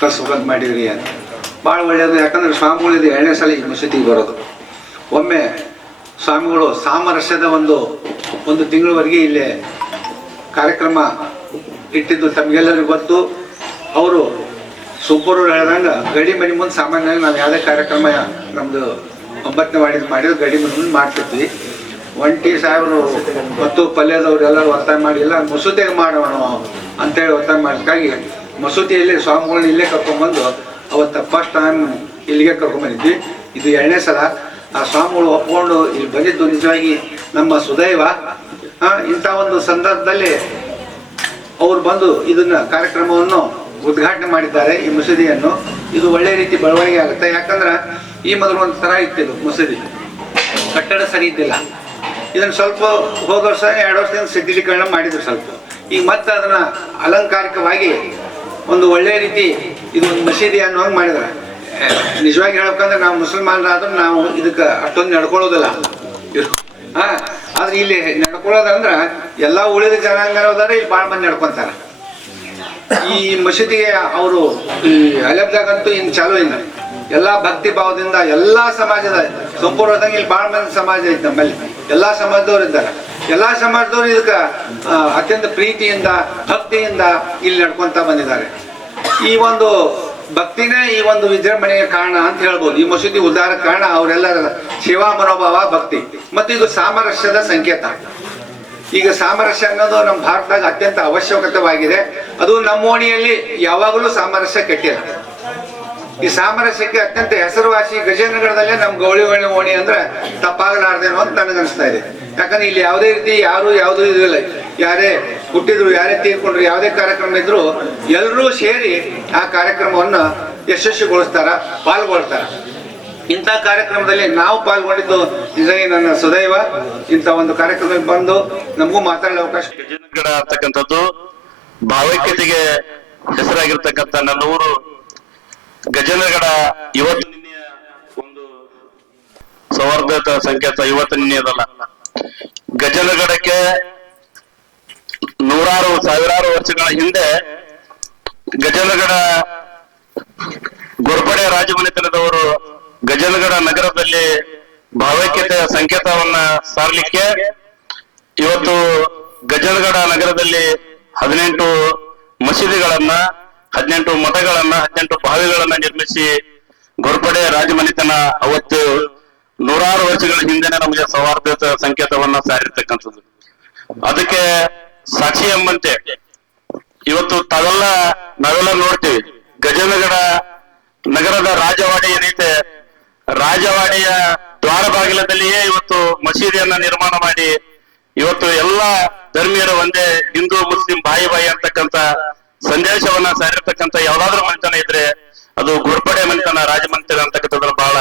ಕರ್ಸ್ಬೇಕಂತ ಮಾಡಿದ್ರಿ ಅಂತ. ಭಾಳ ಒಳ್ಳೆಯದು. ಯಾಕಂದ್ರೆ ಸ್ವಾಮಿಗಳು ಇದು 2ನೇ ಸಲ ಈ ಮಸೀದಿಗೆ ಬರೋದು. ಒಮ್ಮೆ ಸ್ವಾಮಿಗಳು ಸಾಮರಸ್ಯದ ಒಂದು ತಿಂಗಳವರೆಗೆ ಇಲ್ಲೇ ಕಾರ್ಯಕ್ರಮ ಇಟ್ಟಿದ್ದು ತಮಗೆಲ್ಲರಿಗೂ ಗೊತ್ತು. ಅವರು ಸೂಪರವ್ರು ಹೇಳ್ದಂಗೆ ಗಡಿ ಮನೆ ಮುಂದೆ ಸಾಮಾನ್ಯವಾಗಿ ನಾವು ಯಾವುದೇ ಕಾರ್ಯಕ್ರಮ ನಮ್ಮದು 9ನೇ ಮಾಡಿದ್ರು ಗಡಿ ಮನೆ ಮುಂದೆ ಮಾಡ್ತಿದ್ವಿ. ಒಂಟಿ ಸಾಹೇಬರು ಮತ್ತು ಪಲ್ಯದವ್ರು ಎಲ್ಲರೂ ಒತ್ತಾಯ ಮಾಡಿ ಇಲ್ಲ ಮಸೂದೆಗೆ ಮಾಡೋಣ ಅಂತೇಳಿ ಒತ್ತಾಯ ಮಾಡಿದಾಗಿ ಮಸೂತಿಯಲ್ಲಿ ಸ್ವಾಮಿಗಳನ್ನ ಇಲ್ಲೇ ಕರ್ಕೊಂಡ್ಬಂದು ಅವತ್ತು ಫಸ್ಟ್ ಟೈಮ್ ಇಲ್ಲಿಗೆ ಕರ್ಕೊಂಡ್ಬಂದಿದ್ವಿ. ಇದು 2ನೇ ಸಲ. ಆ ಸ್ವಾಮಿಗಳು ಒಪ್ಕೊಂಡು ಇಲ್ಲಿ ಬಂದಿದ್ದು ನಿಜವಾಗಿ ನಮ್ಮ ಸುದೈವ. ಇಂಥ ಒಂದು ಸಂದರ್ಭದಲ್ಲಿ ಅವರು ಬಂದು ಇದನ್ನ ಕಾರ್ಯಕ್ರಮವನ್ನು ಉದ್ಘಾಟನೆ ಮಾಡಿದ್ದಾರೆ. ಈ ಮಸೀದಿಯನ್ನು ಇದು ಒಳ್ಳೆ ರೀತಿ ಬೆಳವಣಿಗೆ ಆಗುತ್ತೆ. ಯಾಕಂದ್ರೆ ಈ ಮೊದಲು ಒಂದು ಥರ ಇತ್ತಿದ್ದು ಮಸೀದಿ ಕಟ್ಟಡ ಸರಿ ಇದ್ದಿಲ್ಲ. ಇದನ್ನು ಸ್ವಲ್ಪ ಹೋದ ವರ್ಷ 2 ವರ್ಷದಿಂದ ಸಜ್ಜೀಕರಣ ಮಾಡಿದ್ರು ಸ್ವಲ್ಪ. ಈಗ ಮತ್ತೆ ಅದನ್ನ ಅಲಂಕಾರಿಕವಾಗಿ ಒಂದು ಒಳ್ಳೆ ರೀತಿ ಇದು ಒಂದು ಮಸೀದಿ ಅನ್ನೋಂಗೆ ಮಾಡಿದ್ದಾರೆ. ನಿಜವಾಗಿ ಹೇಳ್ಬೇಕಂದ್ರೆ ನಾವು ಮುಸಲ್ಮಾನರಾದ್ರೂ ನಾವು ಇದಕ್ಕೆ ಅಷ್ಟೊಂದು ನಡ್ಕೊಳ್ಳೋದಿಲ್ಲ. ಆದ್ರೆ ಇಲ್ಲಿ ನಡ್ಕೊಳ್ಳೋದಂದ್ರೆ ಎಲ್ಲ ಉಳಿದ ಜನಾಂಗದವ್ರು ಇಲ್ಲಿ ಭಾಳ ಮಂದಿ ನಡ್ಕೊಂತಾರೆ. ಈ ಮಸೀದಿಗೆ ಅವರು ಈ ಅಲೆಬ್ದಾಗಂತೂ ಇನ್ನು ಚಾಲು ಇಲ್ಲ. ಎಲ್ಲ ಭಕ್ತಿ ಭಾವದಿಂದ ಎಲ್ಲ ಸಮಾಜದ ಸಂಪೂರ್ಣದಂಗೆ ಇಲ್ಲಿ ಭಾಳ ಮಂದಿ ಸಮಾಜ ಐತೆ ನಮ್ಮಲ್ಲಿ. ಎಲ್ಲ ಸಮಾಜದವ್ರು ಇದ್ದಾರೆ. ಎಲ್ಲ ಸಮಾಜದವ್ರು ಇದಕ್ಕೆ ಅತ್ಯಂತ ಪ್ರೀತಿಯಿಂದ ಭಕ್ತಿಯಿಂದ ಇಲ್ಲಿ ನಡ್ಕೊಂತ ಬಂದಿದ್ದಾರೆ. ಈ ಒಂದು ಭಕ್ತಿನೇ ಈ ಒಂದು ವಿಜೃಂಭಣೆಗೆ ಕಾರಣ ಅಂತ ಹೇಳ್ಬೋದು. ಈ ಮಸೀದಿ ಉದ್ಧಾರ ಕಾರಣ ಅವರೆಲ್ಲರ ಸೇವಾ ಮನೋಭಾವ ಭಕ್ತಿ ಮತ್ತು ಇದು ಸಾಮರಸ್ಯದ ಸಂಕೇತ. ಈಗ ಸಾಮರಸ್ಯ ಅನ್ನೋದು ನಮ್ಮ ಭಾರತದಾಗ ಅತ್ಯಂತ ಅವಶ್ಯಕತೆವಾಗಿದೆ. ಅದು ನಮ್ಮ ಓಣಿಯಲ್ಲಿ ಯಾವಾಗಲೂ ಸಾಮರಸ್ಯ ಕೆಟ್ಟಿಲ್ಲ. ಈ ಸಾಮರಸ್ಯಕ್ಕೆ ಅತ್ಯಂತ ಹೆಸರುವಾಸಿ ಗಜೇಂದ್ರಗಢದಲ್ಲೇ ನಮ್ಮ ಗೌಳಿ ಓಣಿ ಅಂದ್ರೆ ತಪ್ಪಾಗಲಾರ್ದೇನೋ ಅಂತ ನನಗನ್ನಿಸ್ತಾ ಇದೆ. ಯಾಕಂದ್ರೆ ಇಲ್ಲಿ ಯಾವುದೇ ರೀತಿ ಯಾವುದೂ ಇದಿಲ್ಲ. ಯಾರೇ ಹುಟ್ಟಿದ್ರು, ಯಾರೇ ತೀರ್ಕೊಂಡ್ರು, ಯಾವುದೇ ಕಾರ್ಯಕ್ರಮ ಇದ್ರು ಎಲ್ಲರೂ ಸೇರಿ ಆ ಕಾರ್ಯಕ್ರಮವನ್ನು ಯಶಸ್ವಿಗೊಳಿಸ್ತಾರ, ಪಾಲ್ಗೊಳ್ತಾರ. ಇಂಥ ಕಾರ್ಯಕ್ರಮದಲ್ಲಿ ನಾವು ಪಾಲ್ಗೊಂಡಿದ್ದು ನಿಜವಾಗಿ ನನ್ನ ಸುದೈವ. ಇಂಥ ಒಂದು ಕಾರ್ಯಕ್ರಮಕ್ಕೆ ಬಂದು ನಮಗೂ ಮಾತಾಡೋ ಅವಕಾಶ. ಗಜೇಂದ್ರಗಢ ಅಂತಕ್ಕಂಥದ್ದು ಭಾವೈಕ್ಯತೆಗೆ ಹೆಸರಾಗಿರ್ತಕ್ಕಂಥ ನನ್ನ ಊರು. ಗಜೇಂದ್ರಗಢ ಇವತ್ತು ನಿನ್ನೆಯ ಒಂದು ಸೌಹಾರ್ದತ ಸಂಕೇತ, ಇವತ್ತು ನಿನ್ನೆಯದಲ್ಲ. ಗಜೇಂದ್ರಗಢಕ್ಕೆ ಸಾವಿರಾರು ವರ್ಷಗಳ ಹಿಂದೆ ಗಜೇಂದ್ರಗಢ ಗೋರ್ಪಡೆ ರಾಜಮನೆತನದವರು ಗಜೇಂದ್ರಗಢ ನಗರದಲ್ಲಿ ಭಾವೈಕ್ಯತೆಯ ಸಂಕೇತವನ್ನ ಸಾರಲಿಕ್ಕೆ ಇವತ್ತು ಗಜೇಂದ್ರಗಢ ನಗರದಲ್ಲಿ 18 ಮಸೀದಿಗಳನ್ನ, 18 ಮಠಗಳನ್ನ, 18 ಬಾವಿಗಳನ್ನ ನಿರ್ಮಿಸಿ ಗೋರ್ಪಡೆ ರಾಜಮನೆತನ ಅವತ್ತು ನೂರಾರು ವರ್ಷಗಳ ಹಿಂದೆನೆ ನಮಗೆ ಸೌಹಾರ್ದತೆ ಸಂಕೇತವನ್ನ ಸಾರಿರ್ತಕ್ಕಂಥದ್ದು. ಅದಕ್ಕೆ ಸಾಕ್ಷಿ ಎಂಬಂತೆ ಇವತ್ತು ನಾವೆಲ್ಲ ನೋಡ್ತೀವಿ. ಗಜೇಂದ್ರಗಢ ನಗರದ ರಾಜವಾಡಿ ಏನೈತೆ, ರಾಜವಾಡಿಯ ದ್ವಾರ ಬಾಗಿಲದಲ್ಲಿಯೇ ಇವತ್ತು ಮಸೀದಿಯನ್ನ ನಿರ್ಮಾಣ ಮಾಡಿ ಇವತ್ತು ಎಲ್ಲ ಧರ್ಮೀಯರು ಒಂದೇ, ಹಿಂದೂ ಮುಸ್ಲಿಂ ಬಾಯಿ ಅಂತಕ್ಕಂಥ ಸಂದೇಶವನ್ನ ಸಾರಿರ್ತಕ್ಕಂಥ ಯಾವ್ದಾದ್ರು ಮನೆತನ ಇದ್ರೆ ಅದು ಗೋರ್ಪಡೆ ಮನೆತನ, ರಾಜಮನೆತನ ಅಂತಕ್ಕಂಥದ್ರ ಬಹಳ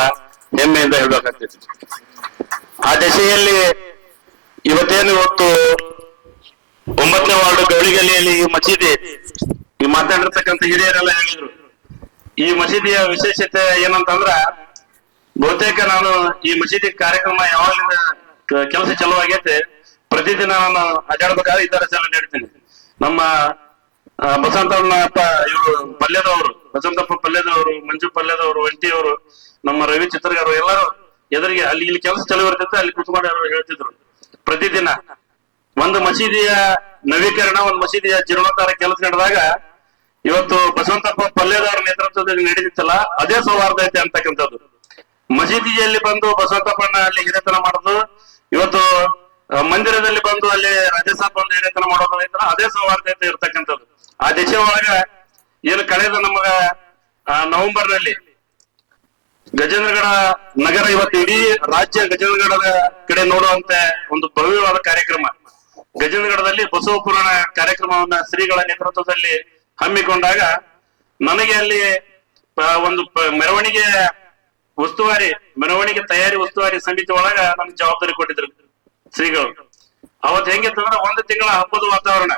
ಹೆಮ್ಮೆಯಿಂದ ಹೇಳ್ಬೇಕಾಗ್ತೈತಿ. ಆ ದಿಶೆಯಲ್ಲಿ ಇವತ್ತು 9ನೇ ವಾರ್ಡ್ ಗೌಳಿಗಲ್ಲಿಯಲ್ಲಿ ಈ ಮಸೀದಿ, ಈ ಮಾತಾಡಿರ್ತಕ್ಕಂಥ ಹಿರಿಯರೆಲ್ಲ ಹೇಳಿದ್ರು. ಈ ಮಸೀದಿಯ ವಿಶೇಷತೆ ಏನಂತಂದ್ರ, ಬಹುತೇಕ ನಾನು ಈ ಮಸೀದಿ ಕಾರ್ಯಕ್ರಮ ಯಾವಾಗಲಿಂದ ಕೆಲಸ ಚಲುವಾಗೈತೆ ಪ್ರತಿದಿನ ನಾನು ಅಡ್ಡಾಡ್ಬೇಕಾದ್ರೆ ಈ ತರ ಚಲ ನಡೀತೀನಿ. ನಮ್ಮ ಬಸವಂತಪ್ಪ ಇವರು ಪಲ್ಯದವರು, ಬಸವಂತಪ್ಪ ಪಲ್ಯದವರು, ಮಂಜು ಪಲ್ಯದವರು, ಒಂಟಿಯವರು, ನಮ್ಮ ರವಿ ಚಿತ್ರಗಾರರು ಎಲ್ಲರೂ ಎದುರಿಗೆ ಇಲ್ಲಿ ಕೆಲಸ ಚಲೋ ಇರ್ತೈತೆ ಅಲ್ಲಿ ಕುತ್ಕೊಂಡು ಅವರು ಹೇಳ್ತಿದ್ರು. ಪ್ರತಿದಿನ ಒಂದು ಮಸೀದಿಯ ನವೀಕರಣ, ಒಂದು ಮಸೀದಿಯ ಜೀರ್ಣೋದ್ಧಾರ ಕೆಲಸ ನಡೆದಾಗ ಇವತ್ತು ಬಸವಂತಪ್ಪ ಪಲ್ಯದವರ ನೇತೃತ್ವದಲ್ಲಿ ನಡೆದಿತ್ತಲ್ಲ, ಅದೇ ಸೌಹಾರ್ದತೆ ಅಂತಕ್ಕಂಥದ್ದು. ಮಸೀದಿಯಲ್ಲಿ ಬಂದು ಬಸವಂತಪ್ಪನ ಅಲ್ಲಿ ಹಿರಿತನ ಮಾಡೋದು, ಇವತ್ತು ಮಂದಿರದಲ್ಲಿ ಬಂದು ಅಲ್ಲಿ ರಾಜ್ಯಸಭಾ ಬಂದು ಹಿರಿತನ ಮಾಡೋದು ಐತಲ್ಲ, ಅದೇ ಸೌಹಾರ್ದತೆ ಇರ್ತಕ್ಕಂಥದ್ದು. ಆ ದಿಶೆ ಒಳಗ ಏನು ಕಳೆದ ನಮಗ ನವೆಂಬರ್ ನಲ್ಲಿ ಗಜೇಂದ್ರಗಢ ನಗರ ಇವತ್ತು ಇಡೀ ರಾಜ್ಯ ಗಜೇಂದ್ರಗಢದ ಕಡೆ ನೋಡುವಂತ ಒಂದು ಭವ್ಯವಾದ ಕಾರ್ಯಕ್ರಮ. ಗಜೇಂದ್ರಗಢದಲ್ಲಿ ಬಸವ ಪುರಾಣ ಕಾರ್ಯಕ್ರಮವನ್ನ ಶ್ರೀಗಳ ನೇತೃತ್ವದಲ್ಲಿ ಹಮ್ಮಿಕೊಂಡಾಗ ನನಗೆ ಅಲ್ಲಿ ಒಂದು ಮೆರವಣಿಗೆ ತಯಾರಿ ಉಸ್ತುವಾರಿ ಸಮಿತಿ ಒಳಗ ನಮ್ಗೆ ಜವಾಬ್ದಾರಿ ಕೊಟ್ಟಿದ್ರು ಶ್ರೀಗಳು. ಅವತ್ತು ಹೆಂಗಿತ್ತಂದ್ರೆ 1 ತಿಂಗಳ ಹಬ್ಬದ ವಾತಾವರಣ.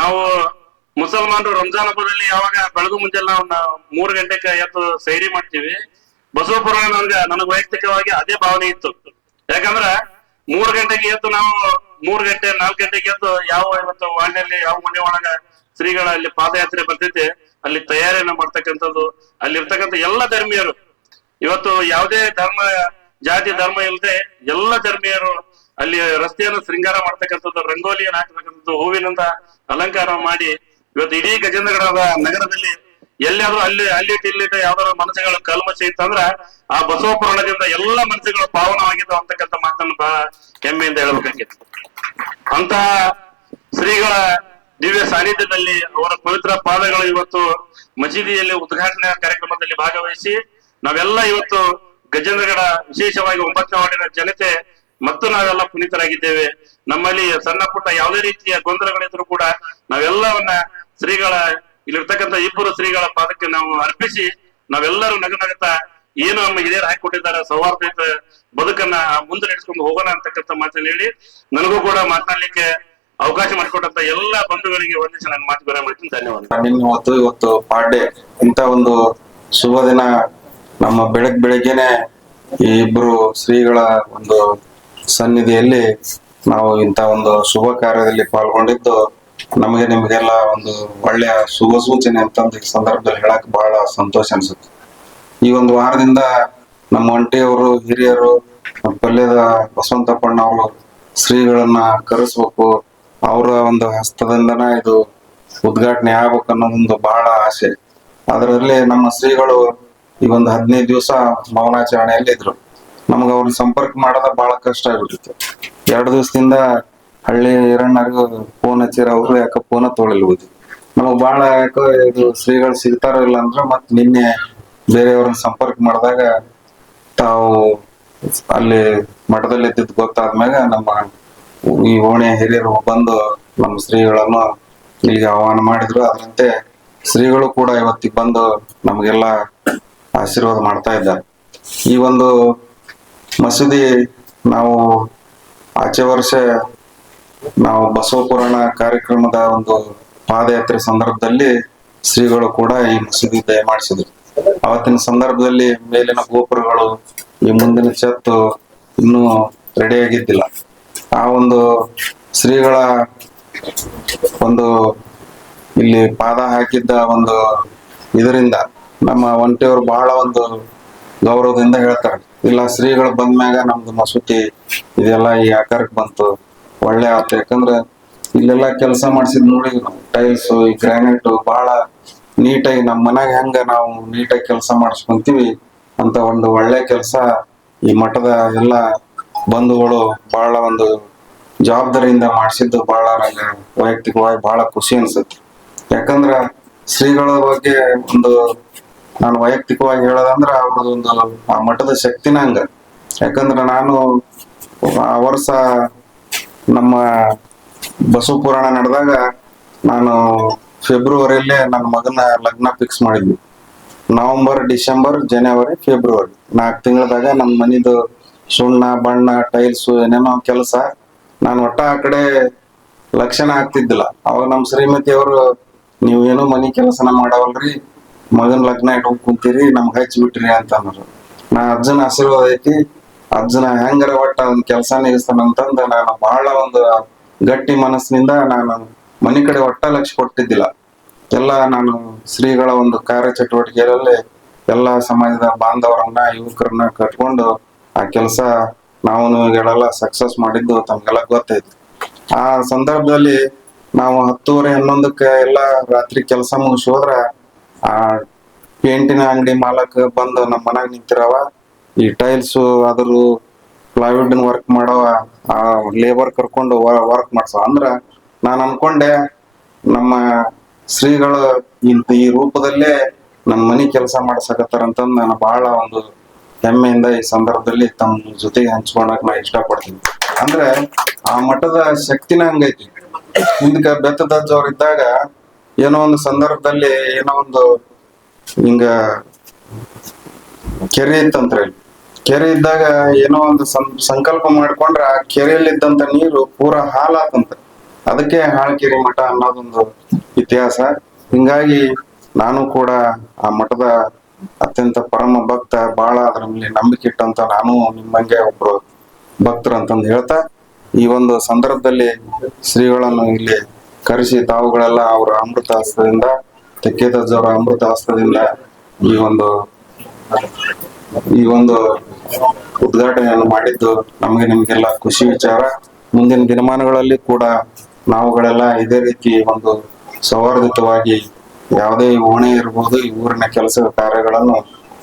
ನಾವು ಮುಸಲ್ಮಾನರು ರಂಜಾನ್ ಹಬ್ಬದಲ್ಲಿ ಯಾವಾಗ ಬೆಳಗು ಮುಂಜಾನೆ ನಾವು 3 ಗಂಟೆಗೆ ಎದ್ದು ಸೈರಿ ಮಾಡ್ತೀವಿ, ಬಸವ ಪುರಾಣ ನನಗೆ ವೈಯಕ್ತಿಕವಾಗಿ ಅದೇ ಭಾವನೆ ಇತ್ತು. ಯಾಕಂದ್ರ 3 ಗಂಟೆಗೆ ಎದ್ದು ನಾವು 3 ಗಂಟೆ 4 ಗಂಟೆಗೆ ಎದ್ದು ಯಾವ ಇವತ್ತು ವಾರ್ಡ್ನಲ್ಲಿ ಯಾವ ಮನೆ ಒಳಗ ಶ್ರೀಗಳ ಅಲ್ಲಿ ಪಾದಯಾತ್ರೆ ಬರ್ತೈತೆ ಅಲ್ಲಿ ತಯಾರಿಯನ್ನ ಮಾಡ್ತಕ್ಕಂಥದ್ದು, ಅಲ್ಲಿರ್ತಕ್ಕಂಥ ಎಲ್ಲ ಧರ್ಮೀಯರು ಇವತ್ತು ಯಾವುದೇ ಧರ್ಮ ಜಾತಿ ಧರ್ಮ ಇಲ್ಲದೆ ಎಲ್ಲ ಧರ್ಮೀಯರು ಅಲ್ಲಿ ರಸ್ತೆಯನ್ನು ಶೃಂಗಾರ ಮಾಡ್ತಕ್ಕಂಥದ್ದು, ರಂಗೋಲಿಯನ್ನು ಹಾಕ್ತಕ್ಕಂಥದ್ದು, ಹೂವಿನಿಂದ ಅಲಂಕಾರ ಮಾಡಿ ಇವತ್ತು ಇಡೀ ಗಜೇಂದ್ರಗಡದ ನಗರದಲ್ಲಿ ಎಲ್ಲಿಯಾದ್ರೂ ಅಲ್ಲಿಟ್ಟು ಇಲ್ಲಿಟ್ಟು ಯಾವ್ದಾದ್ರು ಮನಸ್ಸುಗಳು ಕಲ್ಮಶ ಇತ್ತಂದ್ರ ಆ ಬಸವ ಪುರಾಣದಿಂದ ಎಲ್ಲ ಮನಸ್ಸುಗಳು ಪಾವನವಾಗಿದ್ದಾವ ಅಂತಕ್ಕಂಥ ಮಾತನ್ನು ಬಹಳ ಹೆಮ್ಮೆಯಿಂದ ಹೇಳ್ಬೇಕಾಗಿತ್ತು. ಅಂತ ಶ್ರೀಗಳ ದಿವ್ಯ ಸಾನ್ನಿಧ್ಯದಲ್ಲಿ ಅವರ ಪವಿತ್ರ ಪಾದಗಳು ಇವತ್ತು ಮಸೀದಿಯಲ್ಲಿ ಉದ್ಘಾಟನಾ ಕಾರ್ಯಕ್ರಮದಲ್ಲಿ ಭಾಗವಹಿಸಿ ನಾವೆಲ್ಲ ಇವತ್ತು ಗಜೇಂದ್ರಗಡ ವಿಶೇಷವಾಗಿ 9ನೇ ವಾರ್ಡಿನ ಜನತೆ ಮತ್ತು ನಾವೆಲ್ಲ ಪುನೀತರಾಗಿದ್ದೇವೆ. ನಮ್ಮಲ್ಲಿ ಸಣ್ಣ ಪುಟ್ಟ ಯಾವುದೇ ರೀತಿಯ ಗೊಂದಲಗಳಿದ್ರು ಕೂಡ ನಾವೆಲ್ಲವನ್ನ ಶ್ರೀಗಳ ಇಲ್ಲಿರ್ತಕ್ಕಂಥ ಇಬ್ಬರು ಶ್ರೀಗಳ ಪಾದಕ್ಕೆ ನಾವು ಅರ್ಪಿಸಿ ನಾವೆಲ್ಲರೂ ನಗುತ್ತಾ ಏನು ನಮ್ಮ ಹಿರಿಯರು ಹಾಕಿಕೊಟ್ಟಿದ್ದಾರೆ ಸೌಹಾರ್ದಯುತ ಬದುಕನ್ನ ಮುಂದೆ ನಡೆಸ್ಕೊಂಡು ಹೋಗೋಣ ಅಂತಕ್ಕಂಥ ಮಾತನ್ನು ಹೇಳಿ ನನಗೂ ಕೂಡ ಮಾತನಾಡ್ಲಿಕ್ಕೆ ಅವಕಾಶ ಮಾಡಿಕೊಟ್ಟಂತ ಎಲ್ಲ ಬಂಧುಗಳಿಗೆ ವಂದಿಸಿ ನನ್ನ ಮಾತು ಬೇರೆ ಮಾಡ್ತೀನಿ. ಧನ್ಯವಾದ. ಇವತ್ತು ಪಾಡ್ಯ ಇಂತ ಒಂದು ಶುಭ ದಿನ, ನಮ್ಮ ಬೆಳಗ್ಗೆನೆ ಈ ಇಬ್ರು ಶ್ರೀಗಳ ಒಂದು ಸನ್ನಿಧಿಯಲ್ಲಿ ನಾವು ಇಂತ ಒಂದು ಶುಭ ಕಾರ್ಯದಲ್ಲಿ ಪಾಲ್ಗೊಂಡಿದ್ದು ನಮಗೆ ನಿಮಗೆಲ್ಲ ಒಂದು ಒಳ್ಳೆಯ ಶುಭ ಸೂಚನೆ ಅಂತಂದು ಈ ಸಂದರ್ಭದಲ್ಲಿ ಹೇಳಕ್ ಬಹಳ ಸಂತೋಷ ಅನ್ಸುತ್ತೆ. ಈ ಒಂದು ವಾರದಿಂದ ನಮ್ಮ ಒಂಟಿಯವರು ಹಿರಿಯರು ಪಲ್ಯದ ಬಸವಂತಪ್ಪಣ್ಣವರು ಶ್ರೀಗಳನ್ನ ಕರೆಸ್ಬೇಕು, ಅವರ ಒಂದು ಹಸ್ತದಿಂದನ ಇದು ಉದ್ಘಾಟನೆ ಆಗ್ಬೇಕು ಅನ್ನೋದೊಂದು ಬಹಳ ಆಸೆ. ಅದರಲ್ಲಿ ನಮ್ಮ ಶ್ರೀಗಳು ಈ ಒಂದು 15 ದಿವಸ ಮೌನಾಚರಣೆಯಲ್ಲಿ ಇದ್ರು. ನಮ್ಗೆ ಅವ್ರನ್ನ ಸಂಪರ್ಕ ಮಾಡೋದ ಬಹಳ ಕಷ್ಟ ಆಗ್ಬಿಟ್ಟಿತ್ತು. 2 ದಿವಸದಿಂದ ಹಳ್ಳಿ ಹಿರಣ್ಣರಿಗೂ ಫೋನ್ ಹಚ್ಚಿರ ಅವ್ರು ಯಾಕೆ ಫೋನ ತೊಳಿಲ್ಬೋದು. ನಮಗ್ ಬಹಳ ಯಾಕೋ ಇದು ಶ್ರೀಗಳು ಸಿಗ್ತಾರೋ ಇಲ್ಲ ಅಂದ್ರೆ ಮತ್ ನಿನ್ನೆ ಬೇರೆಯವ್ರನ್ನ ಸಂಪರ್ಕ ಮಾಡಿದಾಗ ತಾವು ಅಲ್ಲಿ ಮಠದಲ್ಲಿ ಇದ್ದಿದ್ದು ಗೊತ್ತಾದ್ಮ್ಯಾಗ ನಮ್ಮ ಈ ಓಣೆಯ ಹಿರಿಯರು ಬಂದು ನಮ್ಮ ಶ್ರೀಗಳನ್ನು ಇಲ್ಲಿಗೆ ಆಹ್ವಾನ ಮಾಡಿದ್ರು. ಅದರಂತೆ ಶ್ರೀಗಳು ಕೂಡ ಇವತ್ತಿಗೆ ಬಂದು ನಮಗೆಲ್ಲ ಆಶೀರ್ವಾದ ಮಾಡ್ತಾ ಇದ್ದಾರೆ. ಈ ಒಂದು ಮಸೀದಿ ನಾವು ಆಚೆ ವರ್ಷ ನಾವು ಬಸವ ಪುರಾಣ ಕಾರ್ಯಕ್ರಮದ ಒಂದು ಪಾದಯಾತ್ರೆ ಸಂದರ್ಭದಲ್ಲಿ ಶ್ರೀಗಳು ಕೂಡ ಈ ಮಸೀದಿ ದಯಮಾಡಿಸಿದ್ರು. ಅವತ್ತಿನ ಸಂದರ್ಭದಲ್ಲಿ ಮೇಲಿನ ಗೋಪುರಗಳು ಈ ಮುಂದಿನ ಛತ್ತು ಇನ್ನೂ ರೆಡಿ ಆಗಿದ್ದಿಲ್ಲ. ಆ ಒಂದು ಶ್ರೀಗಳ ಒಂದು ಇಲ್ಲಿ ಪಾದ ಹಾಕಿದ್ದ ಒಂದು ಇದರಿಂದ ನಮ್ಮ ಒಂಟಿಯವರು ಬಹಳ ಒಂದು ಗೌರವದಿಂದ ಹೇಳ್ತಾರೆ, ಇಲ್ಲ ಶ್ರೀಗಳು ಬಂದ್ಮ್ಯಾಗ ನಮ್ದು ಮಸೂತಿ ಇದೆಲ್ಲ ಈ ಆಕಾರಕ್ಕೆ ಬಂತು, ಒಳ್ಳೆ ಆಯ್ತು. ಯಾಕಂದ್ರೆ ಇಲ್ಲೆಲ್ಲ ಕೆಲಸ ಮಾಡ್ಸಿದ್ ನೋಡಿ ನಾವು ಟೈಲ್ಸ್ ಈ ಗ್ರಾನೈಟ್ ಬಹಳ ನೀಟಾಗಿ ನಮ್ಮ ಮನ್ಯಾಗ ಹೆಂಗ ನಾವು ನೀಟಾಗಿ ಕೆಲಸ ಮಾಡಿಸ್ಕೊಂತೀವಿ ಅಂತ ಒಂದು ಒಳ್ಳೆ ಕೆಲಸ ಈ ಮಠದ ಎಲ್ಲ ಬಂಧುಗಳು ಬಹಳ ಒಂದು ಜವಾಬ್ದಾರಿಯಿಂದ ಮಾಡಿಸಿದ್ದು ಬಹಳ ನಂಗೆ ವೈಯಕ್ತಿಕವಾಗಿ ಬಹಳ ಖುಷಿ ಅನ್ಸುತ್ತೆ. ಯಾಕಂದ್ರ ಶ್ರೀಗಳ ಬಗ್ಗೆ ಒಂದು ನಾನು ವೈಯಕ್ತಿಕವಾಗಿ ಹೇಳೋದಂದ್ರ ಅವ್ರದೊಂದು ಆ ಮಠದ ಶಕ್ತಿನ ಹಂಗ. ಯಾಕಂದ್ರ ನಾನು ಆ ವರ್ಷ ನಮ್ಮ ಬಸವ ಪುರಾಣ ನಡೆದಾಗ ನಾನು ಫೆಬ್ರವರಿಯಲ್ಲೇ ನನ್ನ ಮಗನ ಲಗ್ನ ಫಿಕ್ಸ್ ಮಾಡಿದ್ವಿ. ನವೆಂಬರ್, ಡಿಸೆಂಬರ್, ಜನವರಿ, ಫೆಬ್ರವರಿ 4 ತಿಂಗಳದಾಗ ನಮ್ಮ ಮನಿದು ಸುಣ್ಣ ಬಣ್ಣ ಟೈಲ್ಸ್ ಏನೇನೋ ಕೆಲಸ ನಾನು ಒಟ್ಟ ಆ ಕಡೆ ಲಕ್ಷಣ ಆಗ್ತಿದ್ದಿಲ್ಲ. ಅವಾಗ ನಮ್ಮ ಶ್ರೀಮತಿ ಅವರು, ನೀವೇನು ಮನಿ ಕೆಲಸನ ಮಾಡವಲ್ರಿ, ಮಗನ ಲಗ್ನ ಇಟ್ಕೊಂಡ್ ಕುಂತೀರಿ, ನಮ್ಗೆ ಹಚ್ಚಿಬಿಟ್ರಿ ಅಂತ ಅನ್ನೋರು. ನಾ ಅಜ್ಜನ ಆಶೀರ್ವಾದ ಐತಿ, ಅಜ್ಜನ ಹೆಂಗಾರ ಒಟ್ಟ ಅದನ್ನ ಕೆಲಸ ನಿಗಿಸ್ತಾನಂತಂದ ನಾನು ಬಹಳ ಒಂದು ಗಟ್ಟಿ ಮನಸ್ಸಿನಿಂದ ನಾನು ಮನೆ ಕಡೆ ಒಟ್ಟ ಲಕ್ಷ್ಯ ಕೊಟ್ಟಿದ್ದಿಲ್ಲ. ಎಲ್ಲ ನಾನು ಶ್ರೀಗಳ ಒಂದು ಕಾರ್ಯ ಚಟುವಟಿಕೆಯಲ್ಲಿ ಎಲ್ಲ ಸಮಾಜದ ಬಾಂಧವರನ್ನ ಯುವಕರನ್ನ ಕಟ್ಕೊಂಡು ಆ ಕೆಲಸ ನಾವು ಇವಾಗೆಲ್ಲ ಸಕ್ಸಸ್ ಮಾಡಿದ್ದು ತಮ್ಗೆಲ್ಲ ಗೊತ್ತೈತಿ. ಆ ಸಂದರ್ಭದಲ್ಲಿ ನಾವು 10:30, 11ಕ್ಕೆ ಎಲ್ಲ ರಾತ್ರಿ ಕೆಲಸ ಮುಗಿಸಿ ಹೋದ್ರ ಆ ಪೇಂಟಿನ ಅಂಗಡಿ ಮಾಲಕ್ ಬಂದು ನಮ್ಮ ಮನ್ಯಾಗ ನಿಂತಿರವ, ಈ ಟೈಲ್ಸ್ ಅದ್ರ ಪ್ಲೈವುಡ್ ವರ್ಕ್ ಮಾಡವ ಆ ಲೇಬರ್ ಕರ್ಕೊಂಡು ವರ್ಕ್ ಮಾಡ್ಸವ. ಅಂದ್ರ ನಾನು ಅನ್ಕೊಂಡೆ ನಮ್ಮ ಶ್ರೀಗಳು ಈ ರೂಪದಲ್ಲೇ ನನ್ನ ಮನಿ ಕೆಲಸ ಮಾಡ್ಸಕತ್ತಾರಂತಂದ್ ನಾನು ಬಹಳ ಒಂದು ಹೆಮ್ಮೆಯಿಂದ ಈ ಸಂದರ್ಭದಲ್ಲಿ ತಮ್ಮ ಜೊತೆಗೆ ಹಂಚ್ಕೊಳಕ್ ನಾ ಇಷ್ಟಪಡ್ತೀನಿ. ಅಂದ್ರೆ ಆ ಮಠದ ಶಕ್ತಿನ ಹಂಗೈತಿ. ಹಿಂದಕ್ಕೆ ಬೆತ್ತದಜ್ಜವ್ರು ಇದ್ದಾಗ ಏನೋ ಒಂದು ಸಂದರ್ಭದಲ್ಲಿ ಏನೋ ಒಂದು ಹಿಂಗ ಕೆರೆ ಇತ್ತಂತ್ರಿ. ಕೆರೆ ಇದ್ದಾಗ ಏನೋ ಒಂದು ಸಂಕಲ್ಪ ಮಾಡ್ಕೊಂಡ್ರ ಆ ಕೆರೆಯಲ್ಲಿದ್ದಂತ ನೀರು ಪೂರಾ ಹಾಲಾತಂತ. ಅದಕ್ಕೆ ಹಾಳ್ಕೆರೆ ಮಠ ಅನ್ನೋದೊಂದು ಇತಿಹಾಸ. ಹಿಂಗಾಗಿ ನಾನು ಕೂಡ ಆ ಮಠದ ಅತ್ಯಂತ ಪರಮ ಭಕ್ತ, ಬಹಳ ಅದ್ರ ಮೇಲೆ ನಂಬಿಕೆ ಇಟ್ಟಂತ ನಾನು ನಿಮ್ಮಂಗೆ ಒಬ್ರು ಭಕ್ತರು ಅಂತಂದು ಹೇಳ್ತಾ, ಈ ಒಂದು ಸಂದರ್ಭದಲ್ಲಿ ಶ್ರೀಗಳನ್ನು ಇಲ್ಲಿ ಕರೆಸಿ ತಾವುಗಳೆಲ್ಲ ಅವರ ಅಮೃತ ಹಸ್ತದಿಂದ ತೆಕ್ಕೇತಜ್ಜವರ ಅಮೃತ ಹಸ್ತದಿಂದ ಈ ಒಂದು ಉದ್ಘಾಟನೆಯನ್ನು ಮಾಡಿದ್ದು ನಮಗೆ ನಿಮಗೆಲ್ಲ ಖುಷಿ ವಿಚಾರ. ಮುಂದಿನ ದಿನಮಾನಗಳಲ್ಲಿ ಕೂಡ ನಾವುಗಳೆಲ್ಲ ಇದೇ ರೀತಿ ಒಂದು ಸೌಹಾರ್ದಯುತವಾಗಿ ಯಾವುದೇ ಓಣೆ ಇರ್ಬೋದು ಈ ಊರಿನ ಕೆಲಸ ಕಾರ್ಯಗಳನ್ನು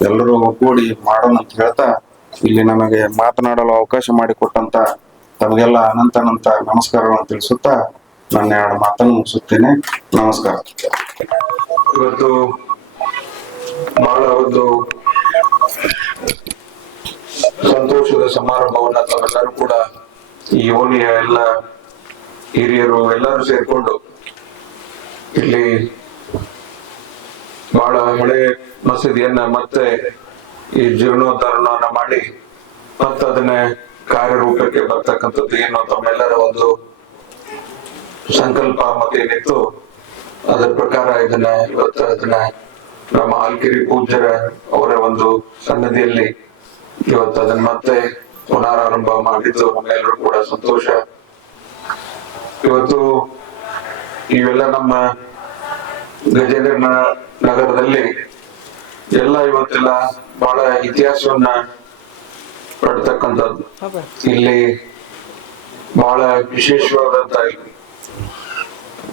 ಎಲ್ಲರೂ ಒಗ್ಗೂಡಿ ಮಾಡೋಣ ಅಂತ ಹೇಳ್ತಾ ಇಲ್ಲಿ ನಮಗೆ ಮಾತನಾಡಲು ಅವಕಾಶ ಮಾಡಿಕೊಟ್ಟಂತ ತಮಗೆಲ್ಲ ಅನಂತ ನಮಸ್ಕಾರಗಳನ್ನು ತಿಳಿಸುತ್ತಾ ನನ್ನ 2 ಮಾತನ್ನು ಮುಗಿಸುತ್ತೇನೆ. ನಮಸ್ಕಾರ. ಇವತ್ತು ಬಹಳ ಒಂದು ಸಂತೋಷದ ಸಮಾರಂಭವನ್ನ ತಾವೆಲ್ಲರೂ ಕೂಡ ಈ ಓಣಿಯ ಎಲ್ಲ ಹಿರಿಯರು ಎಲ್ಲರೂ ಸೇರ್ಕೊಂಡು ಇಲ್ಲಿ ಬಹಳ ಹಳೆ ಮಸೀದಿಯನ್ನ ಮತ್ತೆ ಈ ಜೀರ್ಣೋದ್ಧಾರಣ ಮಾಡಿ ಮತ್ತೆ ಅದನ್ನ ಕಾರ್ಯರೂಪಕ್ಕೆ ಬರ್ತಕ್ಕಂಥದ್ದು ಏನು ತಮ್ಮೆಲ್ಲರ ಒಂದು ಸಂಕಲ್ಪ ಮತ್ತೇನಿತ್ತು ಅದರ ಪ್ರಕಾರ ಅದನ್ನ ನಮ್ಮ ಆಲ್ಕಿರಿ ಪೂಜ್ಯರ ಅವರ ಒಂದು ಸನ್ನದಿಯಲ್ಲಿ ಇವತ್ತು ಅದನ್ನ ಮತ್ತೆ ಪುನರಾರಂಭ ಮಾಡಿದ್ದು ನಮ್ಮೆಲ್ಲರೂ ಕೂಡ ಸಂತೋಷ. ಇವತ್ತು ಇವೆಲ್ಲ ನಮ್ಮ ಗಜೇಂದ್ರ ನಗರದಲ್ಲಿ ಎಲ್ಲ ಇವತ್ತೆಲ್ಲ ಬಹಳ ಇತಿಹಾಸವನ್ನ ಪಡ್ತಕ್ಕಂಥದ್ದು. ಇಲ್ಲಿ ಬಹಳ ವಿಶೇಷವಾದಂತ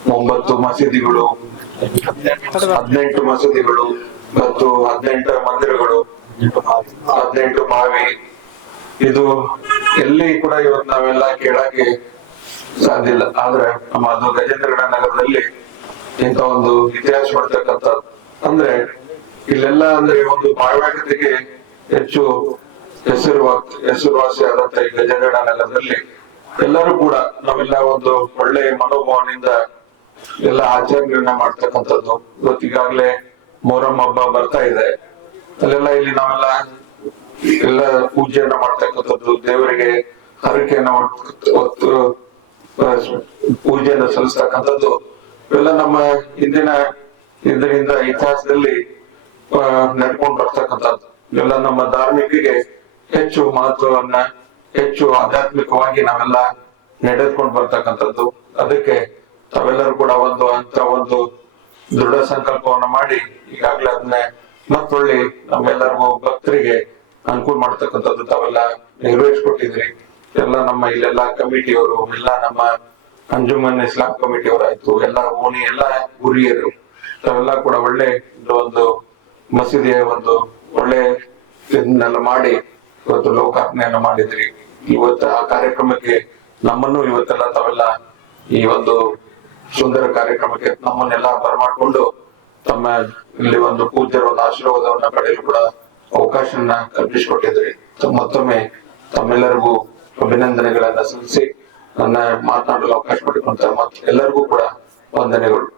9 ಮಸೀದಿಗಳು, 18 ಮಸೀದಿಗಳು ಮತ್ತು 18 ಮಂದಿರಗಳು, 18 ಬಾವಿ, ಇದು ಎಲ್ಲಿ ಕೂಡ ಇವತ್ತು ನಾವೆಲ್ಲ ಕೇಳಕ್ಕೆ ಸಾಧ್ಯ ಇಲ್ಲ. ಆದ್ರೆ ನಮ್ಮ ಅದು ಗಜೇಂದ್ರಗಡ ನಗರದಲ್ಲಿ ಇಂತ ಒಂದು ಇತಿಹಾಸ ಮಾಡ್ತಕ್ಕಂಥದ್ದು ಅಂದ್ರೆ ಇಲ್ಲೆಲ್ಲ ಅಂದ್ರೆ ಒಂದು ಮಾನವಿಕತೆಗೆ ಹೆಚ್ಚು ಹೆಸರುವಾಸಿಯಾದಂತ ಈ ಗಜೇಂದ್ರಗಡ ನಗರದಲ್ಲಿ ಎಲ್ಲರೂ ಕೂಡ ನಾವೆಲ್ಲ ಒಂದು ಒಳ್ಳೆ ಮನೋಭಾವನೆಯಿಂದ ಎಲ್ಲ ಆಚರಣೆಯನ್ನ ಮಾಡ್ತಕ್ಕಂಥದ್ದು. ಇವತ್ತಿಗಾಗ್ಲೇ ಮೊಹರಂ ಹಬ್ಬ ಬರ್ತಾ ಇದೆ. ಅಲ್ಲೆಲ್ಲ ಇಲ್ಲಿ ನಾವೆಲ್ಲ ಎಲ್ಲ ಪೂಜೆಯನ್ನ ಮಾಡ್ತಕ್ಕಂಥದ್ದು, ದೇವರಿಗೆ ಹರಕೆಯನ್ನ ಪೂಜೆಯನ್ನ ಸಲ್ಲಿಸ್ತಕ್ಕಂಥದ್ದು ಇವೆಲ್ಲ ನಮ್ಮ ಹಿಂದಿನ ಇದರಿಂದ ಇತಿಹಾಸದಲ್ಲಿ ನಡ್ಕೊಂಡು ಬರ್ತಕ್ಕಂಥದ್ದು. ಇವೆಲ್ಲ ನಮ್ಮ ಧಾರ್ಮಿಕೆಗೆ ಹೆಚ್ಚು ಮಹತ್ವವನ್ನ ಹೆಚ್ಚು ಆಧ್ಯಾತ್ಮಿಕವಾಗಿ ನಾವೆಲ್ಲ ನಡೆದುಕೊಂಡು ಬರ್ತಕ್ಕಂಥದ್ದು. ಅದಕ್ಕೆ ತಾವೆಲ್ಲರೂ ಕೂಡ ಒಂದು ದೃಢ ಸಂಕಲ್ಪವನ್ನ ಮಾಡಿ ಈಗಾಗ್ಲೇ ಅದನ್ನ ಮತ್ತೊಳ್ಳಿ ನಮ್ಮೆಲ್ಲರಿಗೂ ಭಕ್ತರಿಗೆ ಅನುಕೂಲ ಮಾಡ್ತಕ್ಕಂಥದ್ದು ತಾವೆಲ್ಲ ನೆರವೇರಿಸ್ಕೊಟ್ಟಿದ್ರಿ. ಎಲ್ಲ ನಮ್ಮ ಇಲ್ಲೆಲ್ಲ ಕಮಿಟಿಯವರು, ಎಲ್ಲ ನಮ್ಮ ಅಂಜುಮನ್ ಇಸ್ಲಾಂ ಕಮಿಟಿಯವರಾಯ್ತು, ಎಲ್ಲ ಓಣಿ ಎಲ್ಲ ಗುರಿಯರು ತಾವೆಲ್ಲ ಕೂಡ ಒಳ್ಳೆ ಒಂದು ಮಸೀದಿಯ ಒಂದು ಒಳ್ಳೆ ಇದನ್ನೆಲ್ಲ ಮಾಡಿ ಇವತ್ತು ಲೋಕಾರ್ಪಣೆಯನ್ನು ಮಾಡಿದ್ರಿ. ಇವತ್ತು ಆ ಕಾರ್ಯಕ್ರಮಕ್ಕೆ ನಮ್ಮನ್ನು ಇವತ್ತೆಲ್ಲ ತಾವೆಲ್ಲ ಈ ಒಂದು ಸುಂದರ ಕಾರ್ಯಕ್ರಮಕ್ಕೆ ನಮ್ಮನ್ನೆಲ್ಲ ಬರಮಾಡ್ಕೊಂಡು ತಮ್ಮ ಇಲ್ಲಿ ಒಂದು ಪೂಜ್ಯರ ಒಂದು ಆಶೀರ್ವಾದವನ್ನ ಪಡೆಯಲು ಕೂಡ ಅವಕಾಶವನ್ನ ಕಲ್ಪಿಸಿಕೊಟ್ಟಿದ್ರಿ. ಮತ್ತೊಮ್ಮೆ ತಮ್ಮೆಲ್ಲರಿಗೂ ಅಭಿನಂದನೆಗಳನ್ನ ಸಲ್ಲಿಸಿ ನನ್ನ ಮಾತನಾಡಲು ಅವಕಾಶ ಮಾಡಿಕೊಂಡ ಎಲ್ಲರಿಗೂ ಕೂಡ ವಂದನೆಗಳು.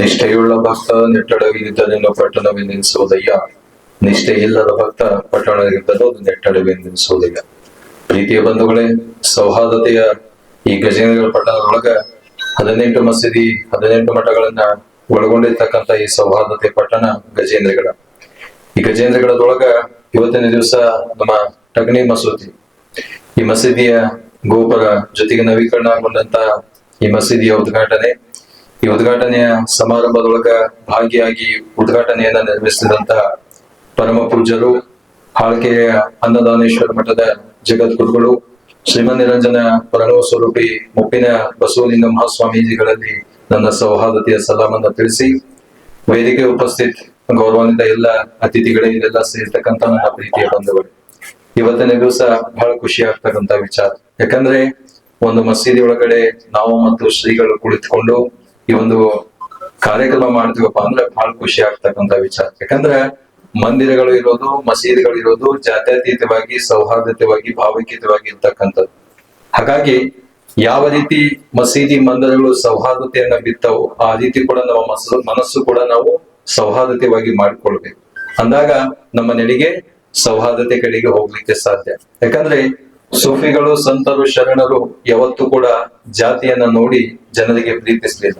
ನಿಷ್ಠೆಯುಳ್ಳ ಭಕ್ತ ನೆಟ್ಟಡಗಿದ್ದದನ್ನು ಪಟ್ಟಣವೆಂದೆನಿಸುವುದಯ್ಯ. ನಿಷ್ಠೆ ಇಲ್ಲದ ಭಕ್ತ ಪಟ್ಟಣವಿದ್ದದ್ದು ನೆಟ್ಟಡವೆಂದೆನಿಸುವುದಯ್ಯ. ಪ್ರೀತಿಯ ಬಂಧುಗಳೇ, ಸೌಹಾರ್ದತೆಯ ಈ ಗಜೇಂದ್ರಗಡ ಪಟ್ಟಣದೊಳಗ 18 ಮಸೀದಿ 18 ಮಠಗಳನ್ನ ಒಳಗೊಂಡಿರ್ತಕ್ಕಂಥ ಈ ಸೌಹಾರ್ದತೆ ಪಟ್ಟಣ ಗಜೇಂದ್ರಗಡ. ಈ ಗಜೇಂದ್ರಗಡದೊಳಗ ಇವತ್ತಿನ ದಿವಸ ನಮ್ಮ ಟಗಣಿ ಮಸೂತಿ, ಈ ಮಸೀದಿಯ ಗೋಪುರ ಜೊತೆಗೆ ನವೀಕರಣಗೊಂಡಂತ ಈ ಮಸೀದಿಯ ಉದ್ಘಾಟನೆ, ಈ ಉದ್ಘಾಟನೆಯ ಸಮಾರಂಭದೊಳಗ ಭಾಗಿಯಾಗಿ ಉದ್ಘಾಟನೆಯನ್ನ ನಿರ್ವಹಿಸಿದಂತಹ ಪರಮ ಪೂಜ್ಯರು ಹಾಳ್ಕೆಯ ಅನ್ನದಾನೇಶ್ವರ ಮಠದ ಜಗದ್ಗುರುಗಳು ಶ್ರೀಮನ್ ನಿರಂಜನ ಪ್ರಣವ ಸ್ವರೂಪಿ ಮುಪ್ಪಿನ ಬಸವಲಿಂಗ ಮಹಾಸ್ವಾಮೀಜಿಗಳಲ್ಲಿ ನನ್ನ ಸೌಹಾರ್ದತೆಯ ಸಲಾಮನ್ನ ತಿಳಿಸಿ, ವೇದಿಕೆ ಉಪಸ್ಥಿತ ಗೌರವಾನ್ವಿತ ಎಲ್ಲ ಅತಿಥಿಗಳಿಗೆಲ್ಲ ಸೇರ್ತಕ್ಕಂಥ ನನ್ನ ಪ್ರೀತಿಯ ಬಂಧುಗಳು, ಇವತ್ತಿನ ದಿವಸ ಬಹಳ ಖುಷಿ ಆಗ್ತಕ್ಕಂಥ ವಿಚಾರ. ಯಾಕಂದ್ರೆ ಒಂದು ಮಸೀದಿ ಒಳಗಡೆ ನಾವು ಮತ್ತು ಶ್ರೀಗಳು ಕುಳಿತುಕೊಂಡು ಈ ಒಂದು ಕಾರ್ಯಕ್ರಮ ಮಾಡ್ತೀವಪ್ಪ ಅಂದ್ರೆ ಬಹಳ ಖುಷಿ ಆಗ್ತಕ್ಕಂಥ ವಿಚಾರ. ಯಾಕಂದ್ರೆ ಮಂದಿರಗಳು ಇರೋದು, ಮಸೀದಿಗಳು ಇರೋದು ಜಾತ್ಯತೀತವಾಗಿ, ಸೌಹಾರ್ದತೆವಾಗಿ, ಭಾವೈಕ್ಯತೆವಾಗಿ ಇರ್ತಕ್ಕಂಥದ್ದು. ಹಾಗಾಗಿ ಯಾವ ರೀತಿ ಮಸೀದಿ ಮಂದಿರಗಳು ಸೌಹಾರ್ದತೆಯನ್ನ ಬಿತ್ತವು, ಆ ರೀತಿ ಕೂಡ ನಮ್ಮ ಮನಸ್ಸು ಕೂಡ ನಾವು ಸೌಹಾರ್ದತೆವಾಗಿ ಮಾಡಿಕೊಳ್ಬೇಕು. ಅಂದಾಗ ನಮ್ಮ ನೆಲೆಗೆ ಸೌಹಾರ್ದತೆ ಕಡೆಗೆ ಹೋಗ್ಲಿಕ್ಕೆ ಸಾಧ್ಯ. ಯಾಕಂದ್ರೆ ಸೂಫಿಗಳು, ಸಂತರು, ಶರಣರು ಯಾವತ್ತೂ ಕೂಡ ಜಾತಿಯನ್ನ ನೋಡಿ ಜನರಿಗೆ ಪ್ರೀತಿಸ್ಲಿಲ್ಲ.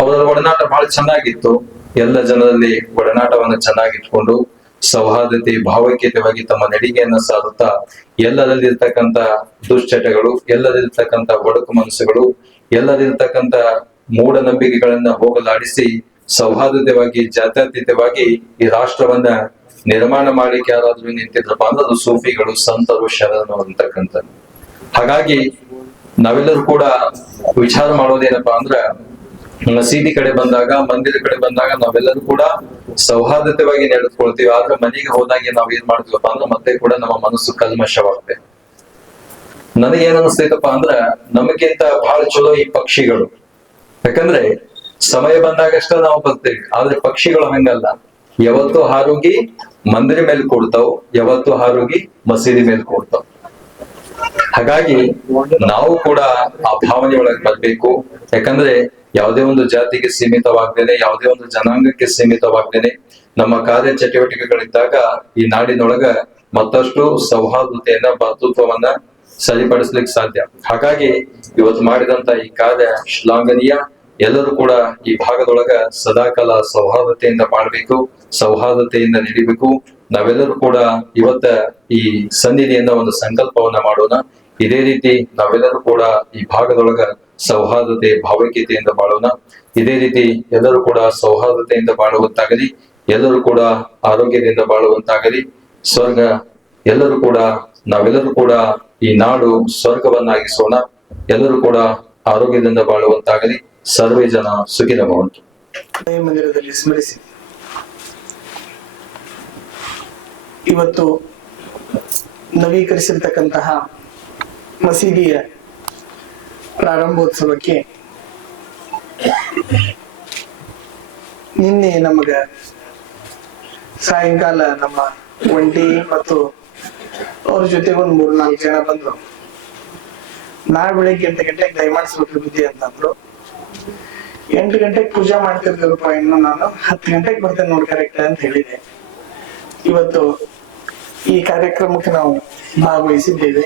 ಅವರ ಒಡನಾಟ ಬಹಳ ಚೆನ್ನಾಗಿತ್ತು. ಎಲ್ಲ ಜನರಲ್ಲಿ ಒಡನಾಟವನ್ನ ಚೆನ್ನಾಗಿಟ್ಕೊಂಡು ಸೌಹಾರ್ದತೆ, ಭಾವೈಕ್ಯತೆವಾಗಿ ತಮ್ಮ ನಡಿಗೆಯನ್ನ ಸಾರುತ್ತಾ ಎಲ್ಲರಲ್ಲಿರ್ತಕ್ಕಂಥ ದುಶ್ಚಟಗಳು, ಎಲ್ಲರಲ್ಲಿರ್ತಕ್ಕಂಥ ಒಡಕು ಮನಸ್ಸುಗಳು, ಎಲ್ಲರಲ್ಲಿರ್ತಕ್ಕಂಥ ಮೂಢನಂಬಿಕೆಗಳನ್ನ ಹೋಗಲಾಡಿಸಿ ಸೌಹಾರ್ದತೆವಾಗಿ, ಜಾತ್ಯತೀತವಾಗಿ ಈ ರಾಷ್ಟ್ರವನ್ನ ನಿರ್ಮಾಣ ಮಾಡ್ಲಿಕ್ಕೆ ಯಾರಾದ್ರೂ ನಿಂತಿದ್ರಪ್ಪ ಅಂದ್ರೆ ಅದು ಸೂಫಿಗಳು, ಸಂತರು, ಶರಣರು ಅಂತಕ್ಕಂಥದ್ದು. ಹಾಗಾಗಿ ನಾವೆಲ್ಲರೂ ಕೂಡ ವಿಚಾರ ಮಾಡೋದೇನಪ್ಪಾ ಅಂದ್ರ, ಮಸೀದಿ ಕಡೆ ಬಂದಾಗ, ಮಂದಿರ ಕಡೆ ಬಂದಾಗ ನಾವೆಲ್ಲರೂ ಕೂಡ ಸೌಹಾರ್ದತೆವಾಗಿ ನಡೆದುಕೊಳ್ತೀವಿ. ಆದ್ರೆ ಮನೆಗೆ ಹೋದಾಗ ನಾವ್ ಏನ್ ಮಾಡ್ತೀವಪ್ಪ ಅಂದ್ರೆ ಮತ್ತೆ ಕೂಡ ನಮ್ಮ ಮನಸ್ಸು ಕಲ್ಮಶವಾಗ್ತದೆ. ನನಗೆ ಏನ್ ಅನಿಸ್ತೈತಪ್ಪ ಅಂದ್ರ, ನಮಗಿಂತ ಬಹಳ ಚಲೋ ಈ ಪಕ್ಷಿಗಳು. ಯಾಕಂದ್ರೆ ಸಮಯ ಬಂದಾಗಷ್ಟ ನಾವು ಬರ್ತೀವಿ, ಆದ್ರೆ ಪಕ್ಷಿಗಳು ಹಂಗಲ್ಲ. ಯಾವತ್ತು ಹಾರೋಗಿ ಮಂದಿರ ಮೇಲೆ ಕೊಡ್ತಾವ್, ಯಾವತ್ತು ಹಾರೋಗಿ ಮಸೀದಿ ಮೇಲೆ ಕೊಡ್ತಾವ್. ಹಾಗಾಗಿ ನಾವು ಕೂಡ ಆ ಭಾವನೆ ಒಳಗೆ ಬರ್ಬೇಕು. ಯಾಕಂದ್ರೆ ಯಾವುದೇ ಒಂದು ಜಾತಿಗೆ ಸೀಮಿತವಾಗ್ದೇನೆ, ಯಾವುದೇ ಒಂದು ಜನಾಂಗಕ್ಕೆ ಸೀಮಿತವಾಗ್ದೇನೆ ನಮ್ಮ ಕಾರ್ಯ ಚಟುವಟಿಕೆಗಳಿದ್ದಾಗ ಈ ನಾಡಿನೊಳಗ ಮತ್ತಷ್ಟು ಸೌಹಾರ್ದತೆಯನ್ನ, ಭರ್ತೃತ್ವವನ್ನ ಸರಿಪಡಿಸ್ಲಿಕ್ಕೆ ಸಾಧ್ಯ. ಹಾಗಾಗಿ ಇವತ್ತು ಮಾಡಿದಂತ ಈ ಕಾರ್ಯ ಶ್ಲಾಘನೀಯ. ಎಲ್ಲರೂ ಕೂಡ ಈ ಭಾಗದೊಳಗ ಸದಾಕಾಲ ಸೌಹಾರ್ದತೆಯಿಂದ ಬಾಳ್ಬೇಕು, ಸೌಹಾರ್ದತೆಯಿಂದ ನಡಿಬೇಕು. ನಾವೆಲ್ಲರೂ ಕೂಡ ಇವತ್ತ ಈ ಸನ್ನಿಧಿಯಿಂದ ಒಂದು ಸಂಕಲ್ಪವನ್ನ ಮಾಡೋಣ. ಇದೇ ರೀತಿ ನಾವೆಲ್ಲರೂ ಕೂಡ ಈ ಭಾಗದೊಳಗ ಸೌಹಾರ್ದತೆ, ಭಾವೈಕ್ಯತೆಯಿಂದ ಬಾಳೋಣ. ಇದೇ ರೀತಿ ಎಲ್ಲರೂ ಕೂಡ ಸೌಹಾರ್ದತೆಯಿಂದ ಬಾಳುವಂತಾಗಲಿ, ಎಲ್ಲರೂ ಕೂಡ ಆರೋಗ್ಯದಿಂದ ಬಾಳುವಂತಾಗಲಿ. ಸ್ವರ್ಗ ಎಲ್ಲರೂ ಕೂಡ, ನಾವೆಲ್ಲರೂ ಕೂಡ ಈ ನಾಡು ಸ್ವರ್ಗವನ್ನಾಗಿಸೋಣ. ಎಲ್ಲರೂ ಕೂಡ ಆರೋಗ್ಯದಿಂದ ಬಾಳುವಂತಾಗಲಿ. ಸರ್ವೇ ಜನ ಸುಖಿನ ಭವಂತು. ಮಂದಿರದಲ್ಲಿ ಸ್ಮರಿಸಿ ಇವತ್ತು ನವೀಕರಿಸಿರ್ತಕ್ಕಂತಹ ಮಸೀದಿಯ ಪ್ರಾರಂಭೋತ್ಸವಕ್ಕೆ ನಿನ್ನೆ ನಮಗ ಸಾಯಂಕಾಲ ನಮ್ಮ ಒಂಟಿ ಮತ್ತು ಅವ್ರ ಜೊತೆ ಒಂದ್ 3-4 ಜನ ಬಂದ್ರು. ನಾಳೆ ಬೆಳಿಗ್ಗೆ 8 ಗಂಟೆಗೆ ದಯಮಾಡಿಸ್ಬೇಕು ಬುದ್ಧಿ ಅಂತಂದ್ರು. 8 ಗಂಟೆಗೆ ಪೂಜಾ ಮಾಡ್ತಿರ್ತೀವಪ್ಪ, ಇನ್ನು ನಾನು 10 ಗಂಟೆಗೆ ಬರ್ತೇನೆ ನೋಡಿ ಕರೆಕ್ಟ್ ಅಂತ ಹೇಳಿದೆ. ಇವತ್ತು ಈ ಕಾರ್ಯಕ್ರಮಕ್ಕೆ ನಾವು ಭಾಗವಹಿಸಿದ್ದೇವೆ.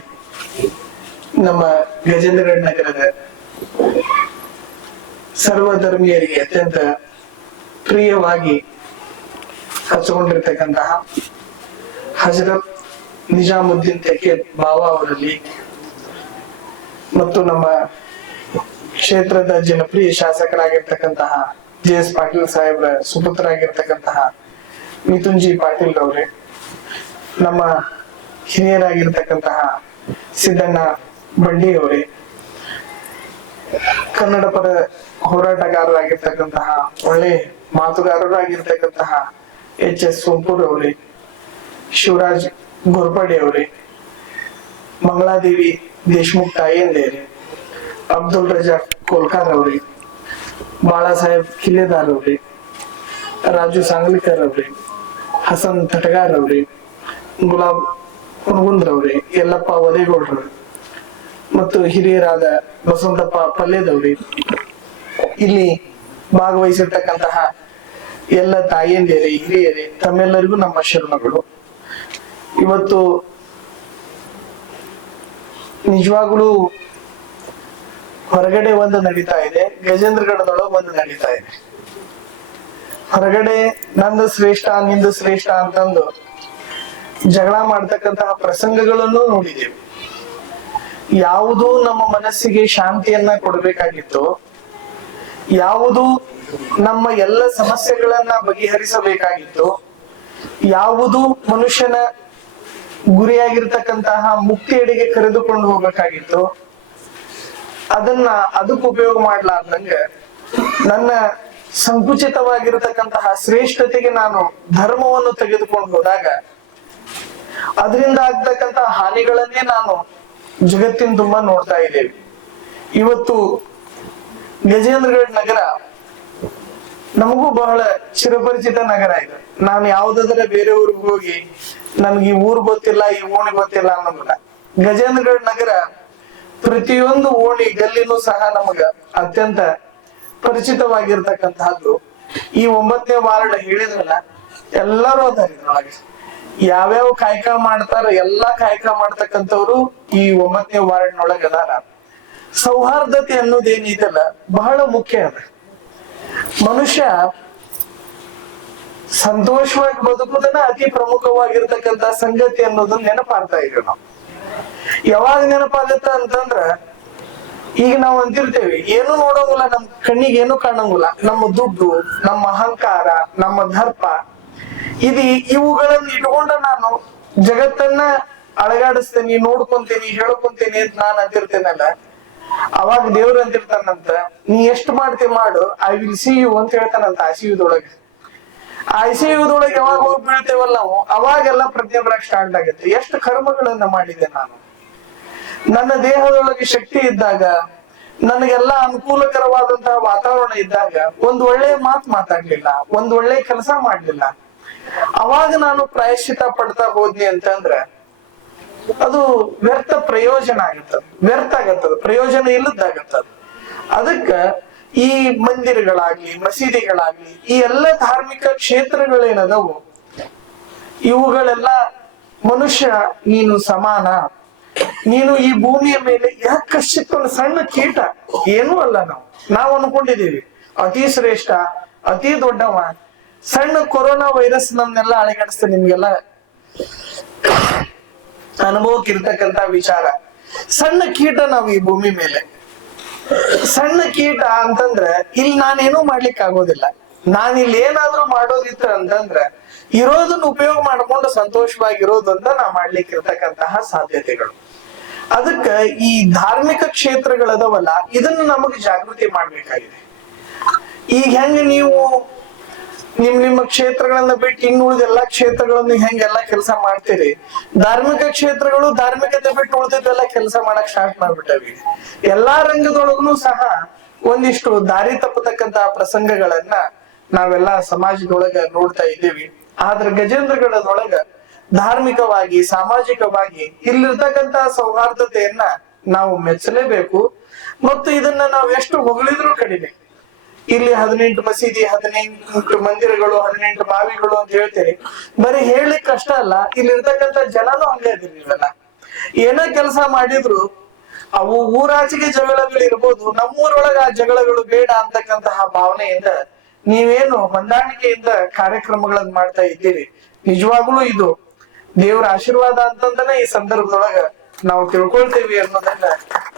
ನಮ್ಮ ಗಜೇಂದ್ರಗಡ ನಗರದ ಸರ್ವಧರ್ಮೀಯರಿಗೆ ಅತ್ಯಂತ ಪ್ರಿಯವಾಗಿ ಹಚ್ಚಿಕೊಂಡಿರ್ತಕ್ಕಂತಹ ಹಜರತ್ ನಿಜಾಮುದ್ದೀನ್ ತೆಕ್ಕೆ ಬಾಬಾ ಅವರಲ್ಲಿ ಮತ್ತು ನಮ್ಮ ಕ್ಷೇತ್ರದ ಜನಪ್ರಿಯ ಶಾಸಕರಾಗಿರ್ತಕ್ಕಂತಹ JS ಪಾಟೀಲ್ ಸಾಹೇಬ್ರ ಸುಪುತ್ರರಾಗಿರ್ತಕ್ಕಂತಹ ಮಿಥುನ್ಜಿ ಪಾಟೀಲ್ ಅವರೇ, ನಮ್ಮ ಹಿರಿಯರಾಗಿರ್ತಕ್ಕಂತಹ ಸಿದ್ದಣ್ಣ ಬಂಡಿ ಅವರೇ, ಕನ್ನಡ ಪರ ಹೋರಾಟಗಾರರಾಗಿರ್ತಕ್ಕಂತಹ ಒಳ್ಳೆ ಮಾತುಗಾರರಾಗಿರ್ತಕ್ಕಂತಹ HS ಸೋಂಪೂರ್ ಅವರೇ, ಶಿವರಾಜ್ ಗೋರ್ಪಡೆ ಅವರೇ, ಮಂಗಳಾದೇವಿ ದೇಶಮುಖ್ ತಾಯಿಯಂದೇರೆ, ಅಬ್ದುಲ್ ರಜಾಕ್ ಕೋಲ್ಕಾರ್ ಅವರೇ, ಬಾಳಾ ಸಾಹೇಬ್ ಕಿಲ್ಲೆದಾರ್ ಅವರೇ, ರಾಜು ಸಾಂಗ್ಲಿಕರ್ ಅವರೇ, ಹಸನ್ ತಟಗಾರ್ ಅವರೇ, ಗುಲಾಬ್ ಹುಣಗುಂದ್ರವ್ರೆ, ಯಲ್ಲಪ್ಪ ವದೇಗೌಡ್ರು ಮತ್ತು ಹಿರಿಯರಾದ ಬಸವಂತಪ್ಪ ಪಲ್ಯದವ್ರಿ, ಇಲ್ಲಿ ಭಾಗವಹಿಸಿರ್ತಕ್ಕಂತಹ ಎಲ್ಲ ತಾಯಿಯಂದಿರೇ, ಹಿರಿಯರೇ, ತಮ್ಮೆಲ್ಲರಿಗೂ ನಮ್ಮ ಶರಣಗಳು. ಇವತ್ತು ನಿಜವಾಗ್ಲೂ ಹೊರಗಡೆ ಒಂದು ನಡೀತಾ ಇದೆ, ಗಜೇಂದ್ರಗಢದೊಳಗೆ ಒಂದು ನಡೀತಾ ಇದೆ. ಹೊರಗಡೆ ನಂದು ಶ್ರೇಷ್ಠ ನಿಂದು ಶ್ರೇಷ್ಠ ಅಂತಂದು ಜಗಳ ಮಾಡ್ತಕ್ಕಂತಹ ಪ್ರಸಂಗಗಳನ್ನು ನೋಡಿದ್ದೇವೆ. ಯಾವುದು ನಮ್ಮ ಮನಸ್ಸಿಗೆ ಶಾಂತಿಯನ್ನ ಕೊಡಬೇಕಾಗಿತ್ತು, ಯಾವುದು ನಮ್ಮ ಎಲ್ಲ ಸಮಸ್ಯೆಗಳನ್ನ ಬಗೆಹರಿಸಬೇಕಾಗಿತ್ತು, ಯಾವುದು ಮನುಷ್ಯನ ಗುರಿಯಾಗಿರ್ತಕ್ಕಂತಹ ಮುಕ್ತಿಯೆಡೆಗೆ ಕರೆದುಕೊಂಡು ಹೋಗ್ಬೇಕಾಗಿತ್ತು, ಅದಕ್ಕೆ ಉಪಯೋಗ ಮಾಡ್ಲಾರ್ದಂಗ ನನ್ನ ಸಂಕುಚಿತವಾಗಿರತಕ್ಕಂತಹ ಶ್ರೇಷ್ಠತೆಗೆ ನಾನು ಧರ್ಮವನ್ನು ತೆಗೆದುಕೊಂಡು ಹೋದಾಗ ಅದರಿಂದ ಆಗ್ತಕ್ಕಂತಹ ಹಾನಿಗಳನ್ನೇ ನಾನು ಜಗತ್ತಿನ ತುಂಬಾ ನೋಡ್ತಾ ಇದ್ದೇವೆ. ಇವತ್ತು ಗಜೇಂದ್ರಗಢ ನಗರ ನಮಗೂ ಬಹಳ ಚಿರಪರಿಚಿತ ನಗರ ಇದೆ. ನಾನು ಯಾವ್ದಾದ್ರೆ ಬೇರೆ ಊರಿಗೆ ಹೋಗಿ ನಮ್ಗೆ ಈ ಊರ್ ಗೊತ್ತಿಲ್ಲ, ಈ ಓಣಿ ಗೊತ್ತಿಲ್ಲ ಅನ್ನೋದಿಲ್ಲ. ಗಜೇಂದ್ರಗಢ ನಗರ ಪ್ರತಿಯೊಂದು ಓಣಿ ಗಲ್ಲಿನೂ ಸಹ ನಮಗ ಅತ್ಯಂತ ಪರಿಚಿತವಾಗಿರ್ತಕ್ಕಂತಹದ್ದು. ಈ 9ನೇ ವಾರ್ಡ್ ಹೇಳಿದ್ರಲ್ಲ, ಎಲ್ಲರೂ ಅದಾರ ಇದ್ರೊಳಗೆ. ಯಾವ್ಯಾವ ಕಾಯಕ ಮಾಡ್ತಾರ ಎಲ್ಲಾ ಕಾಯಕ ಮಾಡ್ತಕ್ಕಂಥವ್ರು ಈ 9ನೇ ವಾರ್ಡ್ನೊಳಗೆ ಅದಾರ. ಸೌಹಾರ್ದತೆ ಅನ್ನೋದೇನಿದೆಲ್ಲ ಬಹಳ ಮುಖ್ಯ ಅದ. ಮನುಷ್ಯ ಸಂತೋಷವಾಗಿ ಬದುಕುವುದನ್ನ ಅತಿ ಪ್ರಮುಖವಾಗಿರ್ತಕ್ಕಂಥ ಸಂಗತಿ ಅನ್ನೋದನ್ನ ನೆನಪಾಗ್ತಾ ಇದ್ವಿ ನಾವು. ಯಾವಾಗ ನೆನಪಾಗತ್ತ ಅಂತಂದ್ರ, ಈಗ ನಾವು ಅಂತಿರ್ತೇವೆ ಏನು ನೋಡೋಂಗಿಲ್ಲ, ನಮ್ ಕಣ್ಣಿಗೆ ಏನು ಕಾಣಂಗಿಲ್ಲ, ನಮ್ಮ ದುಡ್ಡು, ನಮ್ಮ ಅಹಂಕಾರ, ನಮ್ಮ ದರ್ಪ, ಇವುಗಳನ್ನ ಇಟ್ಕೊಂಡ ನಾನು ಜಗತ್ತನ್ನ ಅಳಗಾಡಿಸ್ತೇನೆ, ನೋಡ್ಕೊಂತೀನಿ, ಹೇಳ್ಕೊಂತೀನಿ ಅಂತ ನಾನು ಅಂತಿರ್ತೇನಲ್ಲ, ಅವಾಗ ದೇವ್ರು ಅಂತಿರ್ತಾನಂತ, ನೀ ಎಷ್ಟು ಮಾಡ್ತಿ ಮಾಡು, ಐ ವಿಲ್ ಸಿ ಯು ಅಂತ ಹೇಳ್ತಾನಂತ ICUದೊಳಗೆ. ICUದೊಳಗೆ ಯಾವಾಗ ಹೋಗಿ ಬೀಳ್ತೇವಲ್ಲ ನಾವು, ಅವಾಗೆಲ್ಲ ಪ್ರಜ್ಞೆ ಬರಕ್ ಸ್ಟಾರ್ಟ್ ಆಗುತ್ತೆ. ಎಷ್ಟು ಕರ್ಮಗಳನ್ನ ಮಾಡಿದೆ ನಾನು, ನನ್ನ ದೇಹದೊಳಗೆ ಶಕ್ತಿ ಇದ್ದಾಗ, ನನಗೆಲ್ಲ ಅನುಕೂಲಕರವಾದಂತಹ ವಾತಾವರಣ ಇದ್ದಾಗ ಒಂದ್ ಒಳ್ಳೆ ಮಾತು ಮಾತಾಡ್ಲಿಲ್ಲ, ಒಂದ್ ಒಳ್ಳೆ ಕೆಲಸ ಮಾಡ್ಲಿಲ್ಲ, ಅವಾಗ ನಾನು ಪ್ರಾಯಶ್ಚಿತ ಪಡ್ತಾ ಹೋದ್ನಿ ಅಂತಂದ್ರೆ ಅದು ವ್ಯರ್ಥ ಪ್ರಯೋಜನ ಆಗತ್ತದ, ವ್ಯರ್ಥ ಆಗತ್ತದ, ಪ್ರಯೋಜನ ಇಲ್ಲದಾಗತ್ತದ. ಅದಕ್ಕ ಈ ಮಂದಿರಗಳಾಗ್ಲಿ, ಮಸೀದಿಗಳಾಗ್ಲಿ, ಈ ಎಲ್ಲ ಧಾರ್ಮಿಕ ಕ್ಷೇತ್ರಗಳೇನದವು, ಇವುಗಳೆಲ್ಲ ಮನುಷ್ಯ ನೀನು ಸಮಾನ, ನೀನು ಈ ಭೂಮಿಯ ಮೇಲೆ ಯಾಕಶ್ಚಿತ್ ಒಂದು ಸಣ್ಣ ಕೀಟ, ಏನೂ ಅಲ್ಲ. ನಾವು ಅನ್ಕೊಂಡಿದೀವಿ ಅತಿ ಶ್ರೇಷ್ಠ, ಅತಿ ದೊಡ್ಡವ, ಸಣ್ಣ ಕೊರೋನಾ ವೈರಸ್ ನಮ್ನೆಲ್ಲ ಅಳಿಗಡಿಸ್ತೇನೆ. ನಿಮ್ಗೆಲ್ಲ ಅನುಭವಕ್ಕಿರ್ತಕ್ಕಂತ ವಿಚಾರ. ಸಣ್ಣ ಕೀಟ ನಾವು ಈ ಭೂಮಿ ಮೇಲೆ, ಸಣ್ಣ ಕೀಟ ಅಂತಂದ್ರೆ ಇಲ್ಲಿ ನಾನೇನು ಮಾಡ್ಲಿಕ್ಕೆ ಆಗೋದಿಲ್ಲ. ನಾನು ಇಲ್ಲಿ ಏನಾದ್ರೂ ಮಾಡೋದಿತ್ತ ಅಂತಂದ್ರೆ ಇರೋದನ್ನ ಉಪಯೋಗ ಮಾಡ್ಕೊಂಡು ಸಂತೋಷವಾಗಿರೋದು ಅಂತ ನಾ ಮಾಡ್ಲಿಕ್ಕೆ ಇರ್ತಕ್ಕಂತಹ ಸಾಧ್ಯತೆಗಳು. ಅದಕ್ಕ ಈ ಧಾರ್ಮಿಕ ಕ್ಷೇತ್ರಗಳದವಲ್ಲ, ಇದನ್ನ ನಮಗೆ ಜಾಗೃತಿ ಮಾಡ್ಬೇಕಾಗಿದೆ. ಈಗ ಹೆಂಗ ನೀವು ನಿಮ್ಮ ಕ್ಷೇತ್ರಗಳನ್ನ ಬಿಟ್ಟು ಇನ್ನುಳಿದ ಎಲ್ಲಾ ಕ್ಷೇತ್ರಗಳನ್ನು ಹೆಂಗೆಲ್ಲಾ ಕೆಲಸ ಮಾಡ್ತೀರಿ, ಧಾರ್ಮಿಕ ಕ್ಷೇತ್ರಗಳು ಧಾರ್ಮಿಕತೆ ಬಿಟ್ಟು ಉಳಿದಿದ್ದೆಲ್ಲ ಕೆಲಸ ಮಾಡಕ್ ಸ್ಟಾರ್ಟ್ ಮಾಡ್ಬಿಟ್ಟವಿ. ಎಲ್ಲಾ ರಂಗದೊಳಗೂ ಸಹ ಒಂದಿಷ್ಟು ದಾರಿ ತಪ್ಪತಕ್ಕಂತಹ ಪ್ರಸಂಗಗಳನ್ನ ನಾವೆಲ್ಲ ಸಮಾಜದೊಳಗ ನೋಡ್ತಾ ಇದ್ದೀವಿ. ಆದ್ರೆ ಗಜೇಂದ್ರಗಢದೊಳಗ ಧಾರ್ಮಿಕವಾಗಿ, ಸಾಮಾಜಿಕವಾಗಿ ಇಲ್ಲಿರ್ತಕ್ಕಂತಹ ಸೌಹಾರ್ದತೆಯನ್ನ ನಾವು ಮೆಚ್ಚಲೇಬೇಕು. ಮತ್ತು ಇದನ್ನ ನಾವು ಎಷ್ಟು ಹೊಗಳಿದ್ರು ಕಡಿಮೆ. ಇಲ್ಲಿ 18 ಮಸೀದಿ, 18 ಮಂದಿರಗಳು, 18 ಬಾವಿಗಳು ಅಂತ ಹೇಳ್ತೀರಿ, ಬರೀ ಹೇಳಲಿಕ್ಕೆ ಕಷ್ಟ ಅಲ್ಲ, ಇಲ್ಲಿ ಇರ್ತಕ್ಕಂಥ ಜನನು ಹಂಗೆ ಇದಿರ್ಲಿಲ್ಲ. ಏನೇ ಕೆಲಸ ಮಾಡಿದ್ರು ಅವು ಊರಾಚೆಗೆ ಜಗಳಗಳು ಇರ್ಬೋದು, ನಮ್ಮೂರೊಳಗ ಆ ಜಗಳಗಳು ಬೇಡ ಅಂತಕ್ಕಂತಹ ಭಾವನೆಯಿಂದ ನೀವೇನು ಹೊಂದಾಣಿಕೆಯಿಂದ ಕಾರ್ಯಕ್ರಮಗಳನ್ನ ಮಾಡ್ತಾ ಇದ್ದೀರಿ. ನಿಜವಾಗ್ಲೂ ಇದು ದೇವರ ಆಶೀರ್ವಾದ ಅಂತಂದನೆ ಈ ಸಂದರ್ಭದೊಳಗ ನಾವು ತಿಳ್ಕೊಳ್ತೇವಿ ಅನ್ನೋದನ್ನ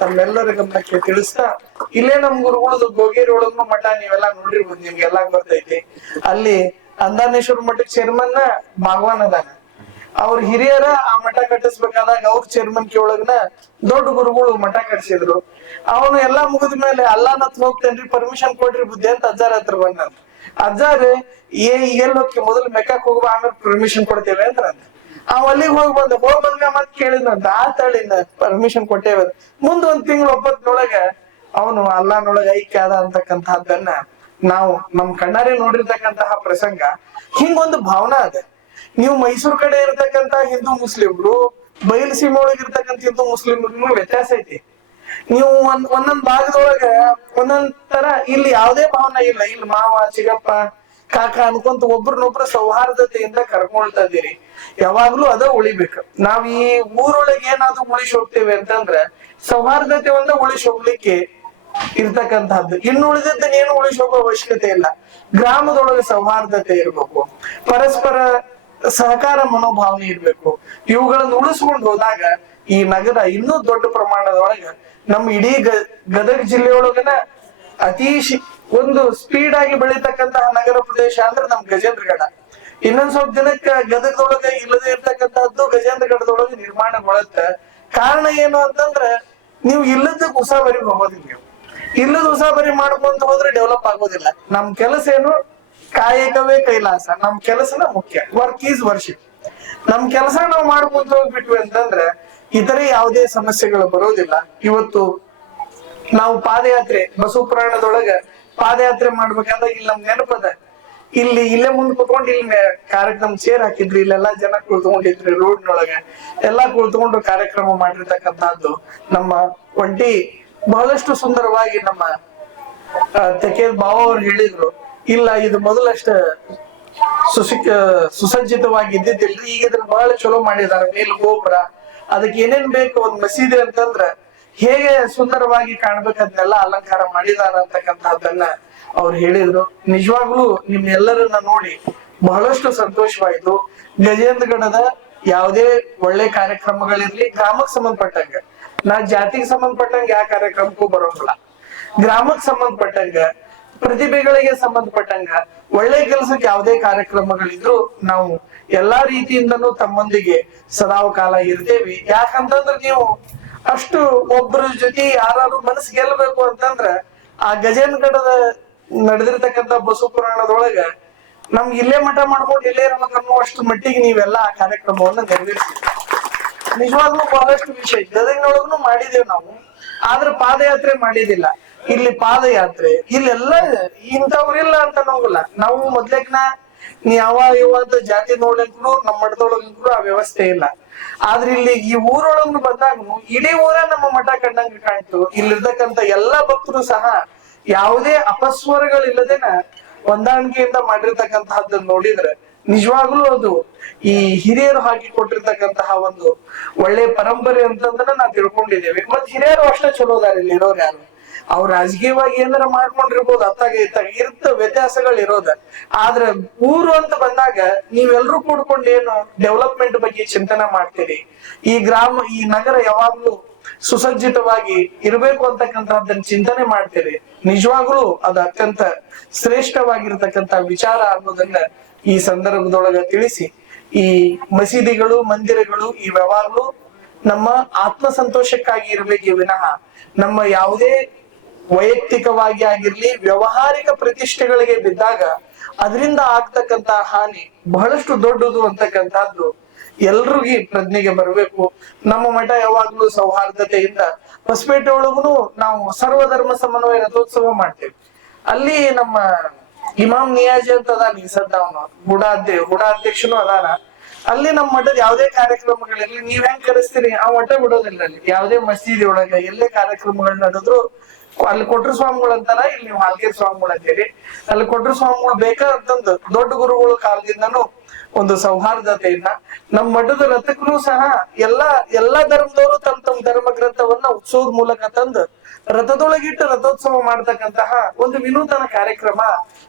ತಮ್ಮೆಲ್ಲರ ಗಮನಕ್ಕೆ ತಿಳಿಸ್ತಾ, ಇಲ್ಲೇ ನಮ್ ಗುರುಗಳದು ಗೋಗೇರಿ ಒಳಗ ಮಠ ನೀವೆಲ್ಲಾ ನೋಡಿರ್ಬೋದು, ನಿಮ್ಗೆಲ್ಲಾ ಗೊತ್ತೈತಿ. ಅಲ್ಲಿ ಅಂದಾನೇಶ್ವರ ಮಠದ ಚೇರ್ಮನ್ ಭಾಗವಾನ್ ಅದಾನ. ಅವ್ರ ಹಿರಿಯರ ಆ ಮಠ ಕಟ್ಟಿಸ್ಬೇಕಾದಾಗ ಅವ್ರ ಚೇರ್ಮನ್ಕಿ ಒಳಗನ ದೊಡ್ಡ ಗುರುಗಳು ಮಠ ಕಟ್ಸಿದ್ರು. ಅವನು ಎಲ್ಲಾ ಮುಗಿದ ಮೇಲೆ ಅಲ್ಲಾನತ್ ಹೋಗ್ತೇನ್ರಿ, ಪರ್ಮಿಷನ್ ಕೊಡ್ರಿ ಬುದ್ಧಿ ಅಂತ ಅಜ್ಜಾರ ಹತ್ರ ಬಂದ. ಅಜ್ಜಾರ ಎಲ್ಲಿ ಹೋಗಿ ಮೊದಲು ಮೆಕ್ಕಾಕ್ ಹೋಗುವ, ಆಮೇಲೆ ಪರ್ಮಿಷನ್ ಕೊಡ್ತೇವೆ ಅಂತ. ಅಲ್ಲಿಗೆ ಹೋಗಿ ಬಂದ ಮತ್ ಕೇಳಿದ್ನಂತ, ಆ ತಳಿನ ಪರ್ಮಿಷನ್ ಕೊಟ್ಟೇವ. ಮುಂದ್ 1 ತಿಂಗಳು 9 ಅವನು ಅಲ್ಲಾನೊಳಗ ಐಕ್ಯ ಆದ ಅಂತಕ್ಕಂತಹದ್ದನ್ನ ನಾವು ನಮ್ ಕಣ್ಣಾರೆ ನೋಡಿರ್ತಕ್ಕಂತಹ ಪ್ರಸಂಗ. ಹಿಂಗೊಂದು ಭಾವನಾ ಅದ. ನೀವು ಮೈಸೂರ್ ಕಡೆ ಇರ್ತಕ್ಕಂತ ಹಿಂದೂ ಮುಸ್ಲಿಮ್ರು, ಬಯಲುಸೀಮೆ ಒಳಗ ಇರ್ತಕ್ಕಂಥ ಹಿಂದೂ ಮುಸ್ಲಿಮ್ರು ವ್ಯತ್ಯಾಸ ಐತಿ. ನೀವು ಒಂದೊಂದ್ ಭಾಗದೊಳಗ ಒಂದೊಂದ್ ತರ, ಇಲ್ಲಿ ಯಾವುದೇ ಭಾವನೆ ಇಲ್ಲ. ಇಲ್ಲಿ ಮಾವ, ಚಿಗಪ್ಪ, ಕಾಕ ಅನ್ಕೊಂತ ಒಬ್ರನ್ನೊಬ್ರು ಸೌಹಾರ್ದತೆಯಿಂದ ಕರ್ಕೊಳ್ತಾ ಇದೀರಿ. ಯಾವಾಗ್ಲೂ ಅದ ಉಳಿಬೇಕು. ನಾವ್ ಈ ಊರೊಳಗೆ ಏನಾದ್ರು ಉಳಿಸಿ ಹೋಗ್ತೇವೆ ಅಂತಂದ್ರ ಸೌಹಾರ್ದತೆ ಒಂದ ಉಳಿಸಿ ಹೋಗ್ಲಿಕ್ಕೆ ಇರ್ತಕ್ಕಂಥದ್ದು. ಇನ್ನು ಉಳಿದದ್ದನ್ನೇನು ಉಳಿಸಿ ಹೋಗೋ ಅವಶ್ಯಕತೆ ಇಲ್ಲ. ಗ್ರಾಮದೊಳಗೆ ಸೌಹಾರ್ದತೆ ಇರ್ಬೇಕು, ಪರಸ್ಪರ ಸಹಕಾರ ಮನೋಭಾವನೆ ಇರ್ಬೇಕು. ಇವುಗಳನ್ನು ಉಳಿಸ್ಕೊಂಡು ಹೋದಾಗ ಈ ನಗರ ಇನ್ನೂ ದೊಡ್ಡ ಪ್ರಮಾಣದೊಳಗ ನಮ್ಮ ಇಡೀ ಗದಗ ಜಿಲ್ಲೆಯೊಳಗನ ಒಂದು ಸ್ಪೀಡ್ ಆಗಿ ಬೆಳೀತಕ್ಕಂತಹ ನಗರ ಪ್ರದೇಶ ಅಂದ್ರೆ ನಮ್ ಗಜೇಂದ್ರಗಡ. ಇನ್ನೊಂದ್ ಸ್ವಲ್ಪ ದಿನಕ್ಕ ಗದಗದೊಳಗ ಇಲ್ಲದೆ ಇರ್ತಕ್ಕಂಥದ್ದು ಗಜೇಂದ್ರಗಡದೊಳಗೆ ನಿರ್ಮಾಣಗೊಳತ್ತ. ಕಾರಣ ಏನು ಅಂತಂದ್ರ ನೀವು ಇಲ್ಲದಕ್ಕೆ ಉಸಾಬರಿಗೆ ಹೋಗೋದಿಲ್ಲ. ನೀವು ಇಲ್ಲದ ಉಸಾಬರಿ ಮಾಡ್ಕೊಂತ ಹೋದ್ರೆ ಡೆವಲಪ್ ಆಗೋದಿಲ್ಲ. ನಮ್ ಕೆಲಸ ಏನು? ಕಾಯಕವೇ ಕೈಲಾಸ. ನಮ್ ಕೆಲಸನ ಮುಖ್ಯ. Work is worship. ನಮ್ ಕೆಲಸ ನಾವು ಮಾಡ್ಕೊಂತ ಹೋಗ್ಬಿಟ್ವಿ ಅಂತಂದ್ರ ಇತರೆ ಯಾವುದೇ ಸಮಸ್ಯೆಗಳು ಬರೋದಿಲ್ಲ. ಇವತ್ತು ನಾವು ಪಾದಯಾತ್ರೆ ಬಸವ ಪುರಾಣದೊಳಗ ಪಾದಯಾತ್ರೆ ಮಾಡ್ಬೇಕಾದಾಗ ಇಲ್ಲಿ ನಮ್ ನೆನಪದ, ಇಲ್ಲೇ ಮುಂದ್ ಕುತ್ಕೊಂಡು ಇಲ್ಲಿ ಕಾರ್ಯಕ್ರಮ ಚೇರ್ ಹಾಕಿದ್ರಿ, ಇಲ್ಲೆಲ್ಲಾ ಜನ ಕುಳಿತುಕೊಂಡಿದ್ರಿ ರೋಡ್ನೊಳಗ ಎಲ್ಲಾ ಕುಳಿತುಕೊಂಡು ಕಾರ್ಯಕ್ರಮ ಮಾಡಿರ್ತಕ್ಕಂಥದ್ದು ನಮ್ಮ ಒಂಟಿ ಬಹಳಷ್ಟು ಸುಂದರವಾಗಿ ನಮ್ಮ ತೆಕೇದ್ ಬಾವ ಅವ್ರು ಹೇಳಿದ್ರು. ಇಲ್ಲ ಇದು ಮೊದಲಷ್ಟ ಸುಸಜ್ಜಿತವಾಗಿ ಇದ್ದಿದ್ದಿಲ್ರಿ, ಈಗ ಇದನ್ನ ಬಹಳ ಚಲೋ ಮಾಡಿದಾರೆ. ಮೇಲ್ ಗೋಪುರ, ಅದಕ್ಕೆ ಏನೇನ್ ಬೇಕು, ಒಂದ್ ಮಸೀದಿ ಅಂತಂದ್ರ ಹೇಗೆ ಸುಂದರವಾಗಿ ಕಾಣ್ಬೇಕದ್ನೆಲ್ಲ ಅಲಂಕಾರ ಮಾಡಿದಾರ ಅಂತಕ್ಕಂಥದ್ದನ್ನ ಅವ್ರು ಹೇಳಿದ್ರು. ನಿಜವಾಗ್ಲೂ ನಿಮ್ಮೆಲ್ಲರನ್ನ ನೋಡಿ ಬಹಳಷ್ಟು ಸಂತೋಷವಾಯ್ತು. ಗಜೇಂದ್ರಗಡದ ಯಾವುದೇ ಒಳ್ಳೆ ಕಾರ್ಯಕ್ರಮಗಳಿರ್ಲಿ, ಗ್ರಾಮಕ್ಕೆ ಸಂಬಂಧಪಟ್ಟಂಗ, ನಾ ಜಾತಿಗೆ ಸಂಬಂಧಪಟ್ಟಂಗ ಯಾವ ಕಾರ್ಯಕ್ರಮಕ್ಕೂ ಬರೋಂಗಿಲ್ಲ. ಗ್ರಾಮಕ್ಕೆ ಸಂಬಂಧಪಟ್ಟಂಗ, ಪ್ರತಿಭೆಗಳಿಗೆ ಸಂಬಂಧಪಟ್ಟಂಗ, ಒಳ್ಳೆ ಕೆಲಸಕ್ಕೆ ಯಾವುದೇ ಕಾರ್ಯಕ್ರಮಗಳಿದ್ರು ನಾವು ಎಲ್ಲಾ ರೀತಿಯಿಂದನೂ ತಮ್ಮೊಂದಿಗೆ ಸದಾವಕಾಲ ಇರ್ತೇವಿ. ಯಾಕಂತಂದ್ರ ನೀವು ಅಷ್ಟು ಒಬ್ಬರ ಜೊತೆ ಯಾರು ಮನಸ್ಸು ಗೆಲ್ಲಬೇಕು ಅಂತಂದ್ರ ಆ ಗಜೇಂದ್ರಗಡದ ನಡೆದಿರ್ತಕ್ಕಂಥ ಬಸವ ಪುರಾಣದೊಳಗ ನಮ್ಗೆ ಇಲ್ಲೇ ಮಠ ಮಾಡ್ಕೊಂಡು ಇಲ್ಲೇ ಇರ್ಬೇಕು ಅನ್ನುವಷ್ಟು ಮಟ್ಟಿಗೆ ನೀವೆಲ್ಲ ಆ ಕಾರ್ಯಕ್ರಮವನ್ನ ನೆರವೇರಿಸಿದ್ರಿ. ನಿಜವಾಗ್ಲೂ ಬಹಳಷ್ಟು ವಿಷಯ ಗದಗಿನೊಳಗೂ ಮಾಡಿದೇವ್ ನಾವು, ಆದ್ರೆ ಪಾದಯಾತ್ರೆ ಮಾಡಿದಿಲ್ಲ. ಇಲ್ಲಿ ಪಾದಯಾತ್ರೆ ಇಲ್ಲೆಲ್ಲ ಇಂಥವ್ರಿಲ್ಲ ಅಂತ ನೋವಲ್ಲ. ನಾವು ಮೊದ್ಲೇಕ್ನ ಯಾವ ಜಾತಿ ನೋಡ್ಲಿಕ್ಕೂ ನಮ್ಮ ಮಠದೊಳಗೂ ಆ ವ್ಯವಸ್ಥೆ ಇಲ್ಲ. ಆದ್ರೆ ಇಲ್ಲಿ ಈ ಊರೊಳಗೂ ಬಂದಾಗ ಇಡೀ ಊರ ನಮ್ಮ ಮಠ ಕಂಡಂಗ ಕಾಣ್ತು. ಇಲ್ಲಿರ್ತಕ್ಕಂಥ ಎಲ್ಲಾ ಭಕ್ತರು ಸಹ ಯಾವುದೇ ಅಪಸ್ವರಗಳಿಲ್ಲದೇನ ಹೊಂದಾಣಿಕೆಯಿಂದ ಮಾಡಿರ್ತಕ್ಕಂತಹದ್ದನ್ನ ನೋಡಿದ್ರೆ ನಿಜವಾಗ್ಲೂ ಅದು ಈ ಹಿರಿಯರು ಹಾಕಿ ಕೊಟ್ಟಿರ್ತಕ್ಕಂತಹ ಒಂದು ಒಳ್ಳೆ ಪರಂಪರೆ ಅಂತಂದ್ರೆ ನಾವ್ ತಿಳ್ಕೊಂಡಿದ್ದೇವೆ. ಮತ್ ಹಿರಿಯರು ಅಷ್ಟೇ ಚಲೋ ಅದಾರ ಇಲ್ಲಿ ಇರೋರು ಯಾರು. ಅವ್ರು ರಾಜಕೀಯವಾಗಿ ಏನಾರ ಮಾಡ್ಕೊಂಡಿರ್ಬೋದು, ಅತ್ತಾಗ ಇರ್ತ ವ್ಯತ್ಯಾಸಗಳು ಇರೋದ. ಆದ್ರೆ ಊರು ಅಂತ ಬಂದಾಗ ನೀವೆಲ್ರೂ ಕೂಡ್ಕೊಂಡು ಏನು ಡೆವಲಪ್ಮೆಂಟ್ ಬಗ್ಗೆ ಚಿಂತನೆ ಮಾಡ್ತೀರಿ. ಈ ನಗರ ಯಾವಾಗ್ಲೂ ಸುಸಜ್ಜಿತವಾಗಿ ಇರಬೇಕು ಅಂತಕ್ಕಂಥದ್ದನ್ನ ಚಿಂತನೆ ಮಾಡ್ತೀರಿ. ನಿಜವಾಗ್ಲೂ ಅದು ಅತ್ಯಂತ ಶ್ರೇಷ್ಠವಾಗಿರ್ತಕ್ಕಂಥ ವಿಚಾರ ಅನ್ನೋದನ್ನ ಈ ಸಂದರ್ಭದೊಳಗ ತಿಳಿಸಿ, ಈ ಮಸೀದಿಗಳು, ಮಂದಿರಗಳು ಇವ್ಯಾವಾಗ್ಲೂ ನಮ್ಮ ಆತ್ಮ ಸಂತೋಷಕ್ಕಾಗಿ ಇರಬೇಕೇ ವಿನಃ ನಮ್ಮ ಯಾವುದೇ ವೈಯಕ್ತಿಕವಾಗಿ ಆಗಿರ್ಲಿ ವ್ಯವಹಾರಿಕ ಪ್ರತಿಷ್ಠೆಗಳಿಗೆ ಬಿದ್ದಾಗ ಅದರಿಂದ ಆಗ್ತಕ್ಕಂತ ಹಾನಿ ಬಹಳಷ್ಟು ದೊಡ್ಡದು ಅಂತಕ್ಕಂಥದ್ದು ಎಲ್ರಿಗೂ ಪ್ರಜ್ಞೆಗೆ ಬರಬೇಕು. ನಮ್ಮ ಮಠ ಯಾವಾಗ್ಲೂ ಸೌಹಾರ್ದತೆಯಿಂದ, ಹೊಸಪೇಟೆ ಒಳಗೂ ನಾವು ಸರ್ವಧರ್ಮ ಸಮನ್ವಯ ರಥೋತ್ಸವ ಮಾಡ್ತೇವೆ. ಅಲ್ಲಿ ನಮ್ಮ ಇಮಾಮ್ ನಿಯಾಜಿ ಅಂತ ಅದಾನ, ಈ ಸದ್ದ ಅವನು ಹುಡಾಧ್ಯಕ್ಷನು ಅದಾನ. ಅಲ್ಲಿ ನಮ್ಮ ಮಠದ ಯಾವುದೇ ಕಾರ್ಯಕ್ರಮಗಳಲ್ಲಿ ನೀವ್ ಹೆಂಗ್ ಕರೆಸ್ತೀರಿ ಆ ಮಠ ಬಿಡೋದಿಲ್ಲ. ಅಲ್ಲಿ ಯಾವುದೇ ಮಸೀದಿ ಒಳಗ ಎಲ್ಲೇ ಕಾರ್ಯಕ್ರಮಗಳು ನಡೆದ್ರು ಅಲ್ಲಿ ಕೊಟ್ರ ಸ್ವಾಮಿಗಳು ಅಂತಾರ, ಇಲ್ಲಿ ನೀವು ಹಾಲ್ಕೇರಿ ಸ್ವಾಮಿಗಳು ಅಂತೀರಿ. ಅಲ್ಲಿ ಕೊಟ್ರ ಸ್ವಾಮಿಗಳು ಬೇಕಾದಂತಂದು ದೊಡ್ಡ ಗುರುಗಳು ಕಾಲದಿಂದನೂ ಒಂದು ಸೌಹಾರ್ದತೆಯನ್ನ ನಮ್ಮ ಮಠದ ರಥಕ್ಕೂ ಸಹ ಎಲ್ಲಾ ಧರ್ಮದವರು ತಮ್ಮ ಧರ್ಮ ಗ್ರಂಥವನ್ನ ಉತ್ಸವದ ಮೂಲಕ ತಂದು ರಥದೊಳಗಿಟ್ಟು ರಥೋತ್ಸವ ಮಾಡ್ತಕ್ಕಂತಹ ಒಂದು ವಿನೂತನ ಕಾರ್ಯಕ್ರಮ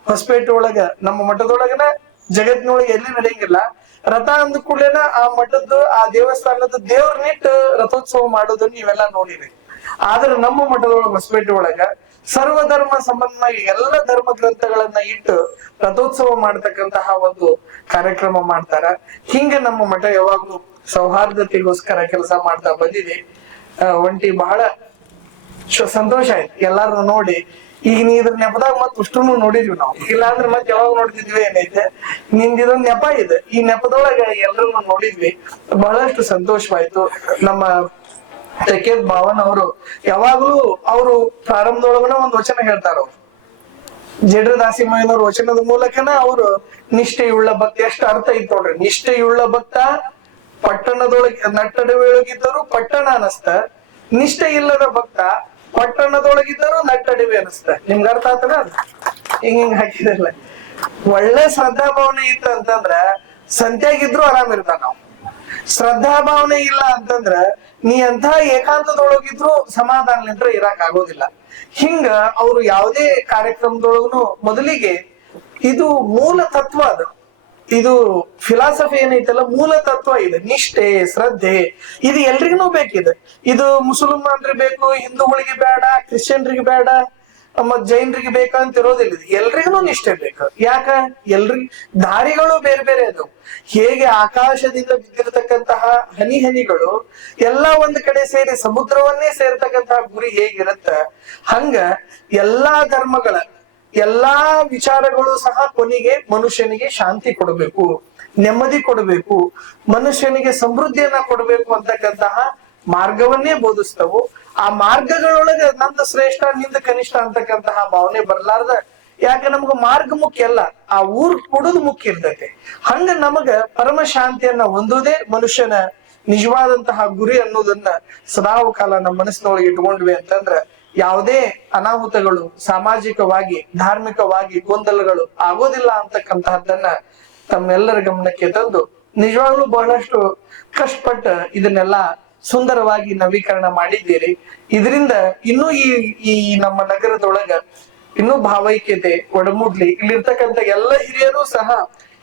ಹೊಸಪೇಟೆ ಒಳಗ ನಮ್ಮ ಮಠದೊಳಗನ ಜಗತ್ತಿನೊಳಗೆ ಎಲ್ಲಿ ನಡೆಯಂಗಿಲ್ಲ. ರಥ ಅಂದ ಕೂಡಲೇನ ಆ ಮಠದ್ದು ಆ ದೇವಸ್ಥಾನದ ದೇವ್ರನ್ನಿಟ್ಟು ರಥೋತ್ಸವ ಮಾಡೋದನ್ನ ನೀವೆಲ್ಲ ನೋಡಿರಿ. ಆದ್ರೆ ನಮ್ಮ ಮಠದೊಳಗ ಹೊಸಪೇಟೆ ಒಳಗ ಸರ್ವಧರ್ಮ ಸಮನ್ವಯ ಎಲ್ಲ ಧರ್ಮ ಗ್ರಂಥಗಳನ್ನ ಇಟ್ಟು ರಥೋತ್ಸವ ಮಾಡ್ತಕ್ಕಂತಹ ಒಂದು ಕಾರ್ಯಕ್ರಮ ಮಾಡ್ತಾರ. ಹಿಂಗೆ ನಮ್ಮ ಮಠ ಯಾವಾಗ್ಲೂ ಸೌಹಾರ್ದತೆಗೋಸ್ಕರ ಕೆಲಸ ಮಾಡ್ತಾ ಬಂದಿದೆ. ಒಂಟಿ ಬಹಳ ಸಂತೋಷ ಆಯ್ತು ಎಲ್ಲಾರು ನೋಡಿ. ಈಗ ನೀ ಇದ್ರ ನೆಪದಾಗ ಮತ್ ಅಷ್ಟನ್ನು ನೋಡಿದ್ವಿ ನಾವು, ಇಲ್ಲಾಂದ್ರೆ ಮತ್ ಯಾವಾಗ ನೋಡ್ತಿದ್ವಿ ಏನೈತೆ. ನಿಂದ ಇದೊಂದ್ ನೆಪ ಇದೆ, ಈ ನೆಪದೊಳಗ ಎಲ್ರು ನೋಡಿದ್ವಿ, ಬಹಳಷ್ಟು ಸಂತೋಷವಾಯ್ತು. ನಮ್ಮ ತೆಕೇದ್ ಭಾವನ್ ಅವರು ಯಾವಾಗ್ಲೂ ಅವರು ಪ್ರಾರಂಭದೊಳಗನ ಒಂದ್ ವಚನ ಹೇಳ್ತಾರ. ಅವ್ರು ಜೇಡ್ರ ದಾಸಿಮಯ್ಯನವ್ರ ವಚನದ ಮೂಲಕನ ಅವರು ನಿಷ್ಠೆಯುಳ್ಳ ಭಕ್ತ, ಎಷ್ಟು ಅರ್ಥ ಐತ್ ನೋಡ್ರಿ. ನಿಷ್ಠೆಯುಳ್ಳ ಭಕ್ತ ಪಟ್ಟಣದೊಳಗೆ ನಟ್ಟಡವೆಯೊಳಗಿದ್ದರು ಪಟ್ಟಣ ಅನಸ್ತ, ನಿಷ್ಠೆ ಇಲ್ಲದ ಭಕ್ತ ಪಟ್ಟಣದೊಳಗಿದ್ದರು ನಟ್ಟಡಿವೆ ಅನಸ್ತ. ನಿಮ್ಗೆ ಅರ್ಥ ಆತನ? ಹಿಂಗ್ ಹಾಕಿದಲ್ಲ. ಒಳ್ಳೆ ಶ್ರದ್ಧಾ ಭಾವನೆ ಇತ್ತು ಅಂತಂದ್ರ ಸಂತ್ಯಾಗಿದ್ರು ಆರಾಮ್ ಇರ್ತಾನ ನಾವು. ಶ್ರದ್ಧಾ ಭಾವನೆ ಇಲ್ಲ ಅಂತಂದ್ರ ನೀ ಎಂಥ ಏಕಾಂತದೊಳಗಿದ್ರು ಸಮಾಧಾನಲಿಂತ್ರ ಇರಾಕ್ ಆಗೋದಿಲ್ಲ. ಹಿಂಗ ಅವ್ರು ಯಾವುದೇ ಕಾರ್ಯಕ್ರಮದೊಳಗನು ಮೊದಲಿಗೆ ಇದು ಮೂಲ ತತ್ವ ಅದು, ಇದು ಫಿಲಾಸಫಿ ಏನೈತಲ್ಲ ಮೂಲ ತತ್ವ ಇದೆ. ನಿಷ್ಠೆ ಶ್ರದ್ಧೆ ಇದು ಎಲ್ರಿಗೂ ಬೇಕಿದೆ. ಇದು ಮುಸಲ್ಮಾನ್ರಿಗೆ ಬೇಕು, ಹಿಂದೂಗಳಿಗೆ ಬೇಡ, ಕ್ರಿಶ್ಚಿಯನ್ರಿಗೆ ಬೇಡ, ಮತ್ ಜೈನರಿಗೆ ಬೇಕಂತ ಇರೋದಿಲ್ಲ. ಎಲ್ರಿಗೂ ನಿಷ್ಠೆ ಬೇಕು. ಯಾಕ? ಎಲ್ರಿಗೂ ದಾರಿಗಳು ಬೇರೆ ಬೇರೆ ಅದಾವ. ಹೇಗೆ ಆಕಾಶದಿಂದ ಬಿದ್ದಿರತಕ್ಕಂತಹ ಹನಿ ಹನಿಗಳು ಎಲ್ಲಾ ಒಂದ್ ಕಡೆ ಸೇರಿ ಸಮುದ್ರವನ್ನೇ ಸೇರ್ತಕ್ಕಂತಹ ಗುರಿ ಹೇಗಿರತ್ತ, ಹಂಗ ಎಲ್ಲಾ ಧರ್ಮಗಳ ಎಲ್ಲಾ ವಿಚಾರಗಳು ಸಹ ಕೊನೆಗೆ ಮನುಷ್ಯನಿಗೆ ಶಾಂತಿ ಕೊಡಬೇಕು, ನೆಮ್ಮದಿ ಕೊಡಬೇಕು, ಮನುಷ್ಯನಿಗೆ ಸಮೃದ್ಧಿಯನ್ನ ಕೊಡಬೇಕು ಅಂತಕ್ಕಂತಹ ಮಾರ್ಗವನ್ನೇ ಬೋಧಿಸ್ತವು. ಆ ಮಾರ್ಗಗಳೊಳಗೆ ನಂದು ಶ್ರೇಷ್ಠ ನಿಂದ ಕನಿಷ್ಠ ಅಂತಕ್ಕಂತಹ ಭಾವನೆ ಬರ್ಲಾರ್ದ, ಯಾಕೆ ನಮ್ಗ ಮಾರ್ಗ ಮುಖ್ಯ ಅಲ್ಲ, ಆ ಊರ್ ಕೊಡುದು ಮುಖ್ಯ ಇರ್ತೈತೆ. ಹಂಗ ನಮಗ ಪರಮ ಶಾಂತಿಯನ್ನ ಹೊಂದುವುದೇ ಮನುಷ್ಯನ ನಿಜವಾದಂತಹ ಗುರಿ ಅನ್ನೋದನ್ನ ಸದಾವ ಕಾಲ ನಮ್ಮ ಮನಸ್ಸಿನೊಳಗೆ ಇಟ್ಕೊಂಡ್ವಿ ಅಂತಂದ್ರ ಯಾವುದೇ ಅನಾಹುತಗಳು ಸಾಮಾಜಿಕವಾಗಿ ಧಾರ್ಮಿಕವಾಗಿ ಗೊಂದಲಗಳು ಆಗೋದಿಲ್ಲ ಅಂತಕ್ಕಂತಹದ್ದನ್ನ ತಮ್ಮೆಲ್ಲರ ಗಮನಕ್ಕೆ ತಂದು ನಿಜವಾಗ್ಲೂ ಬಹಳಷ್ಟು ಕಷ್ಟಪಟ್ಟು ಇದನ್ನೆಲ್ಲ ಸುಂದರವಾಗಿ ನವೀಕರಣ ಮಾಡಿದ್ದೀರಿ. ಇದರಿಂದ ಇನ್ನೂ ಈ ನಮ್ಮ ನಗರದೊಳಗ ಇನ್ನೂ ಭಾವೈಕ್ಯತೆ ಒಡಮೂಡ್ಲಿ. ಇಲ್ಲಿರ್ತಕ್ಕಂಥ ಎಲ್ಲ ಹಿರಿಯರು ಸಹ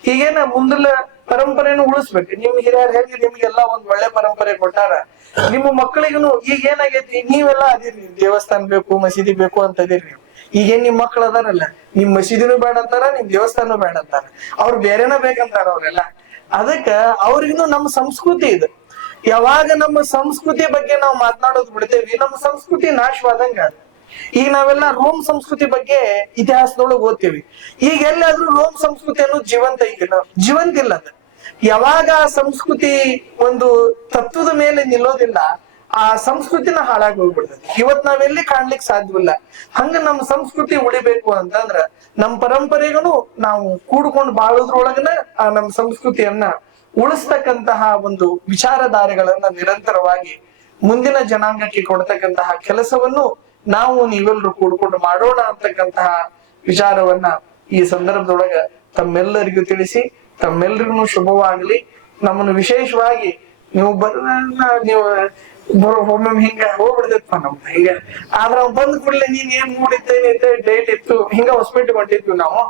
ಹೀಗೇನ ಮುಂದಿನ ಪರಂಪರೆಯನ್ನು ಉಳಿಸ್ಬೇಕು. ನಿಮ್ ಹಿರಿಯರು ಹೇಗೆ ನಿಮ್ಗೆಲ್ಲ ಒಂದ್ ಒಳ್ಳೆ ಪರಂಪರೆ ಕೊಟ್ಟಾರ, ನಿಮ್ಮ ಮಕ್ಕಳಿಗೂ ಈಗ ಏನಾಗೈತಿ, ನೀವೆಲ್ಲ ಅದಿರಿ ದೇವಸ್ಥಾನ ಬೇಕು ಮಸೀದಿ ಬೇಕು ಅಂತ ಅದೀರಿ ನೀವು. ಈಗೇನ್ ನಿಮ್ ಮಕ್ಳು ಅದಾರಲ್ಲ, ನಿಮ್ ಮಸೀದಿನೂ ಬೇಡ ಅಂತಾರ, ನಿಮ್ ದೇವಸ್ಥಾನ ಬೇಡ ಅಂತಾರ, ಅವ್ರು ಬೇರೆನ ಬೇಕಂತಾರ ಅವ್ರೆಲ್ಲ. ಅದಕ್ಕ ಅವ್ರಿಗೂ ನಮ್ಮ ಸಂಸ್ಕೃತಿ ಇದೆ. ಯಾವಾಗ ನಮ್ಮ ಸಂಸ್ಕೃತಿ ಬಗ್ಗೆ ನಾವು ಮಾತನಾಡೋದು ಬಿಡ್ತೇವಿ, ನಮ್ಮ ಸಂಸ್ಕೃತಿ ನಾಶವಾದಂಗ. ಈಗ ನಾವೆಲ್ಲ ರೋಮ್ ಸಂಸ್ಕೃತಿ ಬಗ್ಗೆ ಇತಿಹಾಸದೊಳಗೆ ಓದ್ತೀವಿ. ಈಗ ಎಲ್ಲಾದ್ರೂ ರೋಮ್ ಸಂಸ್ಕೃತಿ ಅನ್ನೋದು ಜೀವಂತ ಐತಿಲ್ಲ, ಜೀವಂತ ಇಲ್ಲ ಅದು. ಯಾವಾಗ ಆ ಸಂಸ್ಕೃತಿ ಒಂದು ತತ್ವದ ಮೇಲೆ ನಿಲ್ಲೋದಿಲ್ಲ, ಆ ಸಂಸ್ಕೃತಿನ ಹಾಳಾಗಿ ಹೋಗ್ಬಿಡ್ತದೆ. ಇವತ್ ನಾವೆಲ್ಲಿ ಕಾಣ್ಲಿಕ್ಕೆ ಸಾಧ್ಯವಿಲ್ಲ. ಹಂಗ ನಮ್ಮ ಸಂಸ್ಕೃತಿ ಉಳಿಬೇಕು ಅಂತಂದ್ರ ನಮ್ಮ ಪರಂಪರೆಗೂ ನಾವು ಕೂಡ್ಕೊಂಡು ಬಾಳೋದ್ರೊಳಗನ ಆ ನಮ್ಮ ಸಂಸ್ಕೃತಿಯನ್ನ ಉಳಿಸ್ತಕ್ಕಂತಹ ಒಂದು ವಿಚಾರಧಾರೆಗಳನ್ನ ನಿರಂತರವಾಗಿ ಮುಂದಿನ ಜನಾಂಗಕ್ಕೆ ಕೊಡ್ತಕ್ಕಂತಹ ಕೆಲಸವನ್ನು ನಾವು ನೀವೆಲ್ಲರೂ ಕೂಡ್ಕೊಂಡು ಮಾಡೋಣ ಅಂತಕ್ಕಂತಹ ವಿಚಾರವನ್ನ ಈ ಸಂದರ್ಭದೊಳಗ ತಮ್ಮೆಲ್ಲರಿಗೂ ತಿಳಿಸಿ, ತಮ್ಮೆಲ್ಲರಿಗೂ ಶುಭವಾಗ್ಲಿ. ನಮ್ಮನ್ನು ವಿಶೇಷವಾಗಿ ನೀವು ನೀವು ಒಮ್ಮೆ ಹಿಂಗ ಹೋಗ್ಬಿಡ್ತೈತಪ್ಪ ನಮ್ದು ಹಿಂಗ. ಆದ್ರ ಅವ್ನು ಬಂದ್ ಕೂಡಲೇ ನೀನ್ ಏನ್ ಮೂಡಿದ್ದೇನೈತೆ ಡೇಟ್ ಇತ್ತು ಹಿಂಗ ಹೊಸಪೇಟೆ ಹೊಂಟಿದ್ವಿ ನಾವು,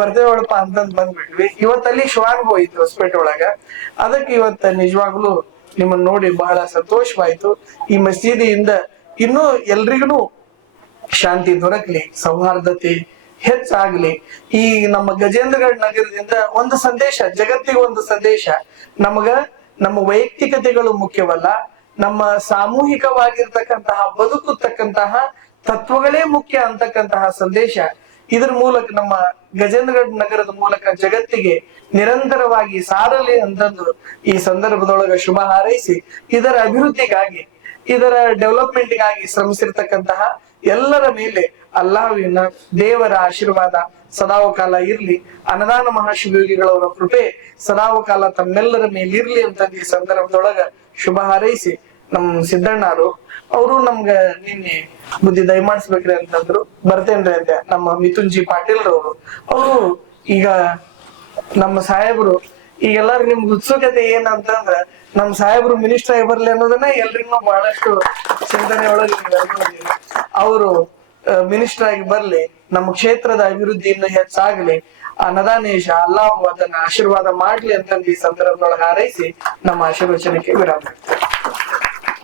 ಬರ್ತೇವಳಪ್ಪ ಅಂತಂದ್ ಬಂದ್ಬಿಟ್ವಿ. ಇವತ್ತಲ್ಲಿ ಶಿವಾಂಗ್ ಹೋಯ್ತು ಹೊಸಪೇಟೆ ಒಳಗ. ಅದಕ್ಕೆ ಇವತ್ತ ನಿಜವಾಗ್ಲೂ ನಿಮ್ಮನ್ನ ನೋಡಿ ಬಹಳ ಸಂತೋಷವಾಯ್ತು. ಈ ಮಸೀದಿಯಿಂದ ಇನ್ನೂ ಎಲ್ರಿಗೂ ಶಾಂತಿ ದೊರಕಲಿ, ಸೌಹಾರ್ದತೆ ಹೆಚ್ಚಾಗ್ಲಿ. ಈ ನಮ್ಮ ಗಜೇಂದ್ರಗಢ ನಗರದಿಂದ ಒಂದು ಸಂದೇಶ, ಜಗತ್ತಿಗೆ ಒಂದು ಸಂದೇಶ, ನಮ್ಮ ವೈಯಕ್ತಿಕತೆಗಳು ಮುಖ್ಯವಲ್ಲ, ನಮ್ಮ ಸಾಮೂಹಿಕವಾಗಿರ್ತಕ್ಕಂತಹ ಬದುಕತಕ್ಕಂತಹ ತತ್ವಗಳೇ ಮುಖ್ಯ ಅಂತಕ್ಕಂತಹ ಸಂದೇಶ ಇದ್ರ ಮೂಲಕ ನಮ್ಮ ಗಜೇಂದ್ರಗಢ ನಗರದ ಮೂಲಕ ಜಗತ್ತಿಗೆ ನಿರಂತರವಾಗಿ ಸಾರಲಿ ಅಂತಂದು ಈ ಸಂದರ್ಭದೊಳಗ ಶುಭ ಹಾರೈಸಿ, ಇದರ ಅಭಿವೃದ್ಧಿಗಾಗಿ ಇದರ ಡೆವಲಪ್ಮೆಂಟ್ಗಾಗಿ ಶ್ರಮಿಸಿರ್ತಕ್ಕಂತಹ ಎಲ್ಲರ ಮೇಲೆ ಅಲ್ಲಾಹ್ವಿನ ದೇವರ ಆಶೀರ್ವಾದ ಸದಾವಕಾಲ ಇರ್ಲಿ, ಅನ್ನದಾನ ಮಹಾಶಿವಯೋಗಿಗಳವರ ಕೃಪೆ ಸದಾವಕಾಲ ತಮ್ಮೆಲ್ಲರ ಮೇಲೆ ಇರ್ಲಿ ಅಂತ ಈ ಸಂದರ್ಭದೊಳಗ ಶುಭ ಹಾರೈಸಿ, ನಮ್ ಸಿದ್ದಣ್ಣರು ಅವರು ನಮ್ಗ ನಿನ್ನೆ ಬುದ್ಧಿ ದಯಮಾಡಿಸ್ಬೇಕ್ರಿ ಅಂತಂದ್ರು. ಬರ್ತೇನ್ರಿ ಅಂದೆ. ನಮ್ಮ ಮಿಥುನ್ಜಿ ಪಾಟೀಲ್ರವರು ಅವರು ಈಗ ನಮ್ಮ ಸಾಹೇಬರು ಈಗೆಲ್ಲಾರು ನಿಮ್ಗೆ ಉತ್ಸುಕತೆ ಏನಂತಂದ್ರ ನಮ್ ಸಾಹೇಬ್ರು ಮಿನಿಸ್ಟರ್ ಆಗಿ ಬರ್ಲಿ ಅನ್ನೋದನ್ನ ಎಲ್ರಿಗೂ ಬಹಳಷ್ಟು ಚಿಂತನೆ ಒಳಗೆ ಅವರು ಮಿನಿಸ್ಟರ್ ಆಗಿ ಬರ್ಲಿ, ನಮ್ಮ ಕ್ಷೇತ್ರದ ಅಭಿವೃದ್ಧಿ ಇನ್ನು ಹೆಚ್ಚಾಗ್ಲಿ, ಅನ್ನದಾನೇಶ ಅಲ್ಲಾಹ್ ಅದನ್ನ ಆಶೀರ್ವಾದ ಮಾಡ್ಲಿ ಅಂತಂದು ಈ ಸಂದರ್ಭದೊಳಗೆ ಹಾರೈಸಿ ನಮ್ಮ ಆಶೀರ್ವಚನಕ್ಕೆ ವಿರಾಮ.